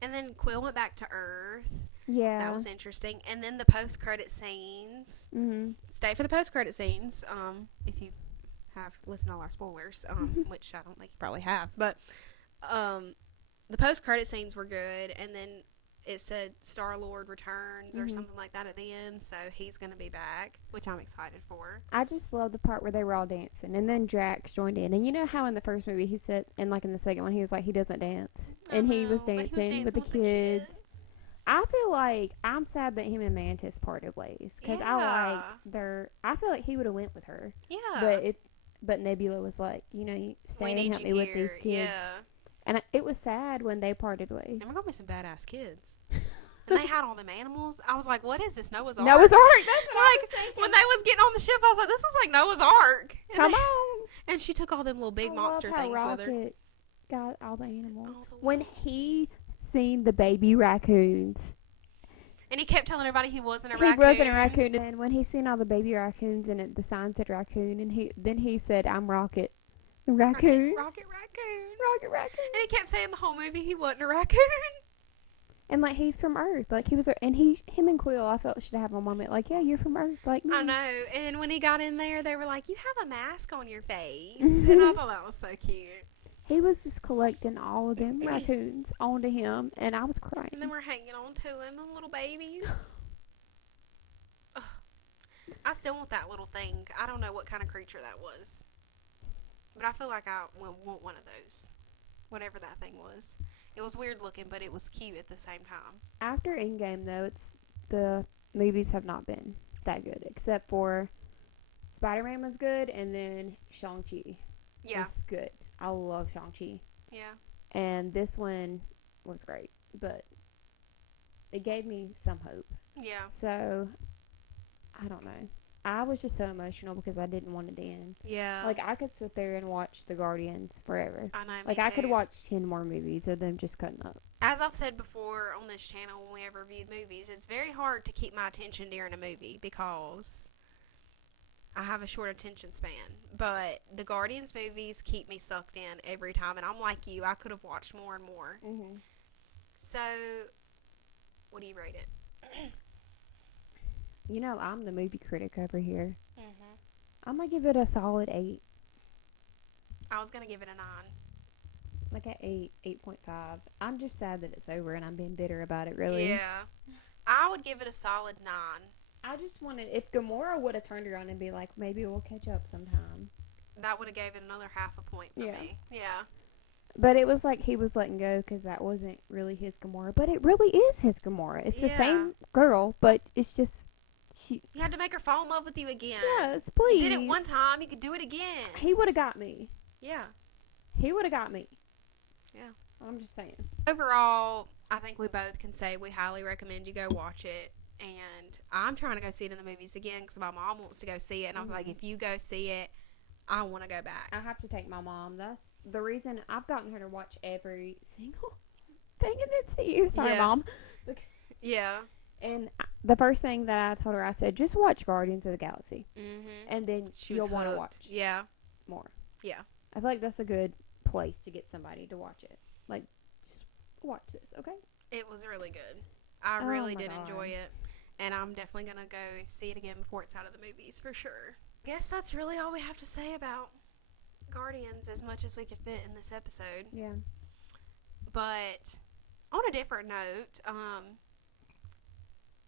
And then Quill went back to Earth. Yeah. That was interesting. And then the post-credit scenes. Mm-hmm. Stay for the post-credit scenes. If you have listened to all our spoilers, which I don't think you probably have, but the post-credit scenes were good. And then it said Star-Lord returns or something like that at the end, so he's going to be back, which I'm excited for. I just love the part where they were all dancing, and then Drax joined in. And you know how in the first movie he said, and like in the second one, he was like, he doesn't dance, and he was dancing with the kids. I feel like I'm sad that him and Mantis parted ways, because I feel like he would have went with her. Yeah. But Nebula was like, you stay and help me with these kids. Yeah. And it was sad when they parted ways. And we're going to be some badass kids. And they had all them animals. I was like, what is this, Noah's Ark? Noah's Ark, that's what I was thinking. When they was getting on the ship, I was like, this is like Noah's Ark. And Come on. And she took all them little big monster love how things with her. Rocket got all the animals. All the When he seen the baby raccoons. And he kept telling everybody he wasn't a He raccoon. wasn't a raccoon. And when he seen all the baby raccoons and the sign said raccoon, and he said, I'm Rocket. Raccoon. Rocket raccoon. Rocket raccoon. And he kept saying the whole movie he wasn't a raccoon. And like he's from Earth. Like he was, and him and Quill, I felt should have a moment like, yeah, you're from Earth. Like me. I know. And when he got in there, they were like, you have a mask on your face. And I thought that was so cute. He was just collecting all of them raccoons onto him, and I was crying. And then we're hanging on to him, the little babies. Ugh. I still want that little thing. I don't know what kind of creature that was. But I feel like I want one of those. Whatever that thing was. It was weird looking, but it was cute at the same time. After Endgame, though, the movies have not been that good, except for Spider-Man was good, and then Shang-Chi was good. I love Shang-Chi. Yeah. And this one was great, but it gave me some hope. Yeah. So, I don't know. I was just so emotional because I didn't want it to end. Yeah. Like, I could sit there and watch The Guardians forever. I know, Like, I could watch 10 more movies of them just cutting up. As I've said before on this channel when we have reviewed movies, it's very hard to keep my attention during a movie because I have a short attention span. But the Guardians movies keep me sucked in every time. And I'm like you, I could have watched more and more. Mm-hmm. So, what do you rate it? I'm the movie critic over here. Mm-hmm. I'm going to give it a solid 8. I was going to give it a 9. Like an 8, 8.5. I'm just sad that it's over and I'm being bitter about it, really. Yeah. I would give it a solid 9. I just wanted, if Gamora would have turned around and be like, maybe we'll catch up sometime. That would have gave it another half a point for me. Yeah. But it was like he was letting go because that wasn't really his Gamora. But it really is his Gamora. It's the same girl, but it's just You had to make her fall in love with you again. Yes, please. You did it one time, you could do it again. He would have got me. Yeah. He would have got me. Yeah. I'm just saying. Overall, I think we both can say we highly recommend you go watch it. And I'm trying to go see it in the movies again because my mom wants to go see it. And I was like, if you go see it, I want to go back. I have to take my mom. That's the reason I've gotten her to watch every single thing in the MCU. Sorry, Mom. Yeah. And the first thing that I told her, I said, just watch Guardians of the Galaxy. Mm-hmm. And then you'll want to watch more. Yeah. I feel like that's a good place to get somebody to watch it. Like, just watch this, okay? It was really good. I really did enjoy it. And I'm definitely going to go see it again before it's out of the movies, for sure. I guess that's really all we have to say about Guardians, as much as we could fit in this episode. Yeah. But on a different note,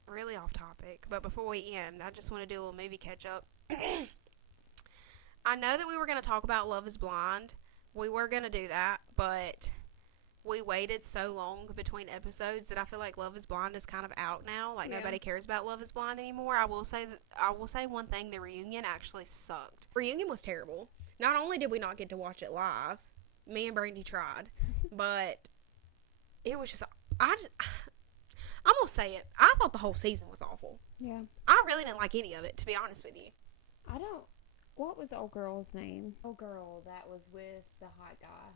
really off topic, but before we end, I just want to do a little movie catch up. I know that we were going to talk about Love is Blind. We were going to do that, but we waited so long between episodes that I feel like Love is Blind is kind of out now. Like, nobody cares about Love is Blind anymore. I will say one thing, the reunion actually sucked. Reunion was terrible. Not only did we not get to watch it live, me and Brandy tried, but it was just, I'm going to say it. I thought the whole season was awful. Yeah. I really didn't like any of it, to be honest with you. What was the old girl's name? Old girl that was with the hot guy.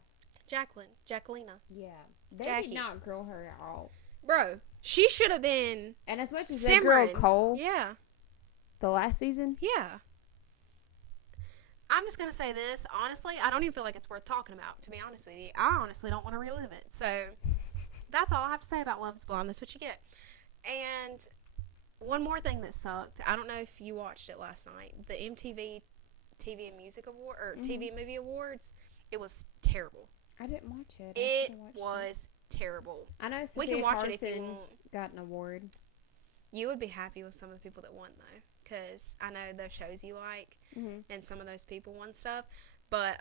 Jacquelina. Yeah. They Jackie. did not girl her at all. Bro, she should have been And as much as that girl simmering. Cole, Yeah. the last season, Yeah. I'm just going to say this. Honestly, I don't even feel like it's worth talking about, to be honest with you. I honestly don't want to relive it. So, that's all I have to say about Love's Blind. That's what you get. And one more thing that sucked. I don't know if you watched it last night. The MTV TV and Music Award, or TV and Movie Awards. It was terrible. I didn't watch it. It was terrible. I know We Sophia can watch Carson it if you want. got an award. You would be happy with some of the people that won, though. Because I know those shows you like. And some of those people won stuff. But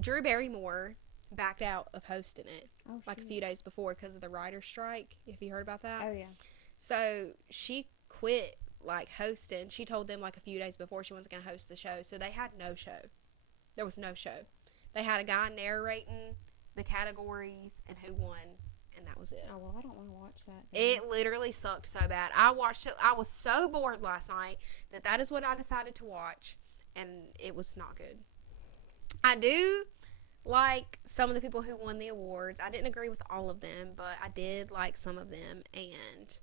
Drew Barrymore backed out of hosting it a few days before because of the writer's strike. Have you heard about that? Oh, yeah. So she quit hosting. She told them a few days before she wasn't going to host the show. So they had no show. There was no show. They had a guy narrating the categories and who won. And that was it. Oh, well, I don't want to watch that. It literally sucked so bad. I watched it. I was so bored last night that is what I decided to watch. And it was not good. I do like some of the people who won the awards. I didn't agree with all of them, but I did like some of them. And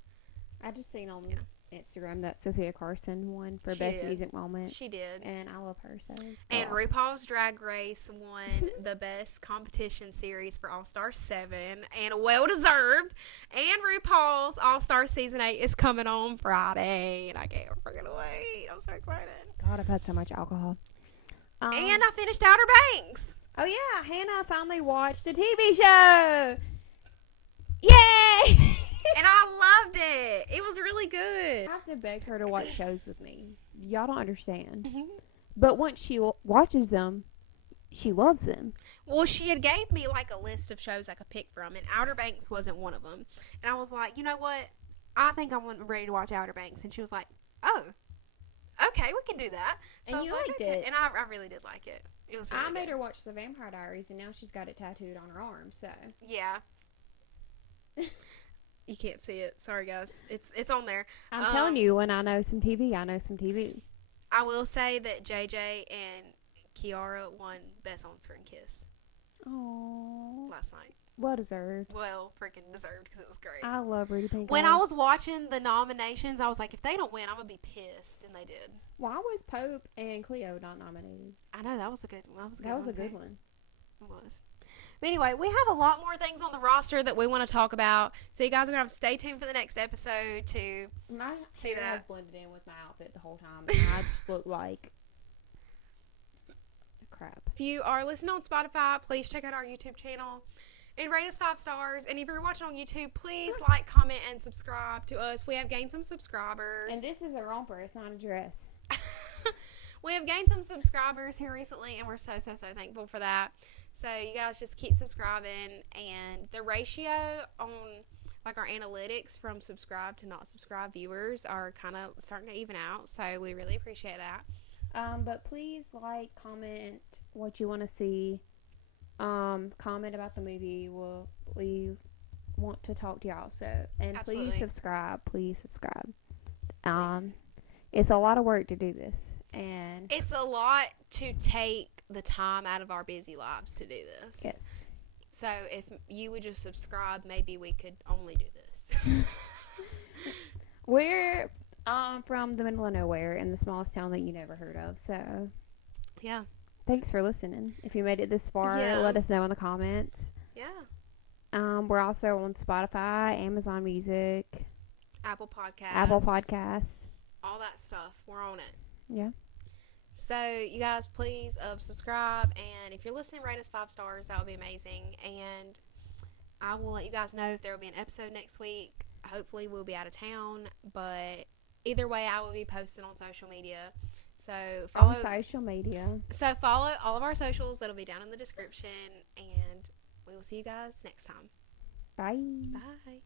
I just seen on Instagram that Sophia Carson won for She Best did. Music Moment. she did. And I love her, so. And RuPaul's Drag Race won the best competition series for All-Star 7, and well-deserved. And RuPaul's All-Star Season 8 is coming on Friday, and I can't freaking wait. I'm so excited. God, I've had so much alcohol. And I finished Outer Banks. Oh, yeah, Hannah finally watched a TV show. Yay! And I loved it. It was really good. I have to beg her to watch shows with me. Y'all don't understand. Mm-hmm. But once she watches them, she loves them. Well, she had gave me a list of shows I could pick from, and Outer Banks wasn't one of them. And I was like, you know what? I think I'm ready to watch Outer Banks. And she was like, oh, okay, we can do that. So And I was you like, liked okay. it. And I really did like it. It was really I made good. her watch The Vampire Diaries, and now she's got it tattooed on her arm, so. Yeah. You can't see it. Sorry, guys. It's on there. I'm telling you, when I know some TV, I know some TV. I will say that JJ and Kiara won Best On-Screen Kiss Oh, last night. well deserved. Well, freaking deserved because it was great. I love Rudy Pink. When I was watching the nominations, I was like, if they don't win, I'm going to be pissed. And they did. Why was Pope and Cleo not nominated? I know, that was a good one. That was a good too. one. It was. But anyway, we have a lot more things on the roster that we want to talk about. So you guys are going to have to stay tuned for the next episode to My See hair that? has blended in with my outfit the whole time, and I just look like crap. If you are listening on Spotify, please check out our YouTube channel and rate us 5 stars. And if you're watching on YouTube, please like, comment, and subscribe to us. We have gained some subscribers. And this is a romper. It's not a dress. We have gained some subscribers here recently, and we're so thankful for that. So you guys just keep subscribing, and the ratio on our analytics from subscribed to not subscribed viewers are kind of starting to even out. So we really appreciate that. But please comment what you want to see. Comment about the movie. We want to talk to y'all. So, and Absolutely. please subscribe. Please subscribe. Please. It's a lot of work to do this, and It's a lot to take the time out of our busy lives to do this. yes. So if you would just subscribe, maybe we could only do this. We're from the middle of nowhere in the smallest town that you never heard of. So Yeah. thanks for listening. If you made it this far, Yeah. let us know in the comments. Yeah. We're also on Spotify, Amazon Music, Apple Podcasts. Apple Podcasts. All that stuff. We're on it. Yeah. So you guys please subscribe, and if you're listening, rate us 5 stars. That would be amazing. And I will let you guys know if there will be an episode next week. Hopefully we'll be out of town, but either way I will be posting on social media. So On social media. follow all of our socials. That'll be down in the description, and we will see you guys next time. Bye. Bye.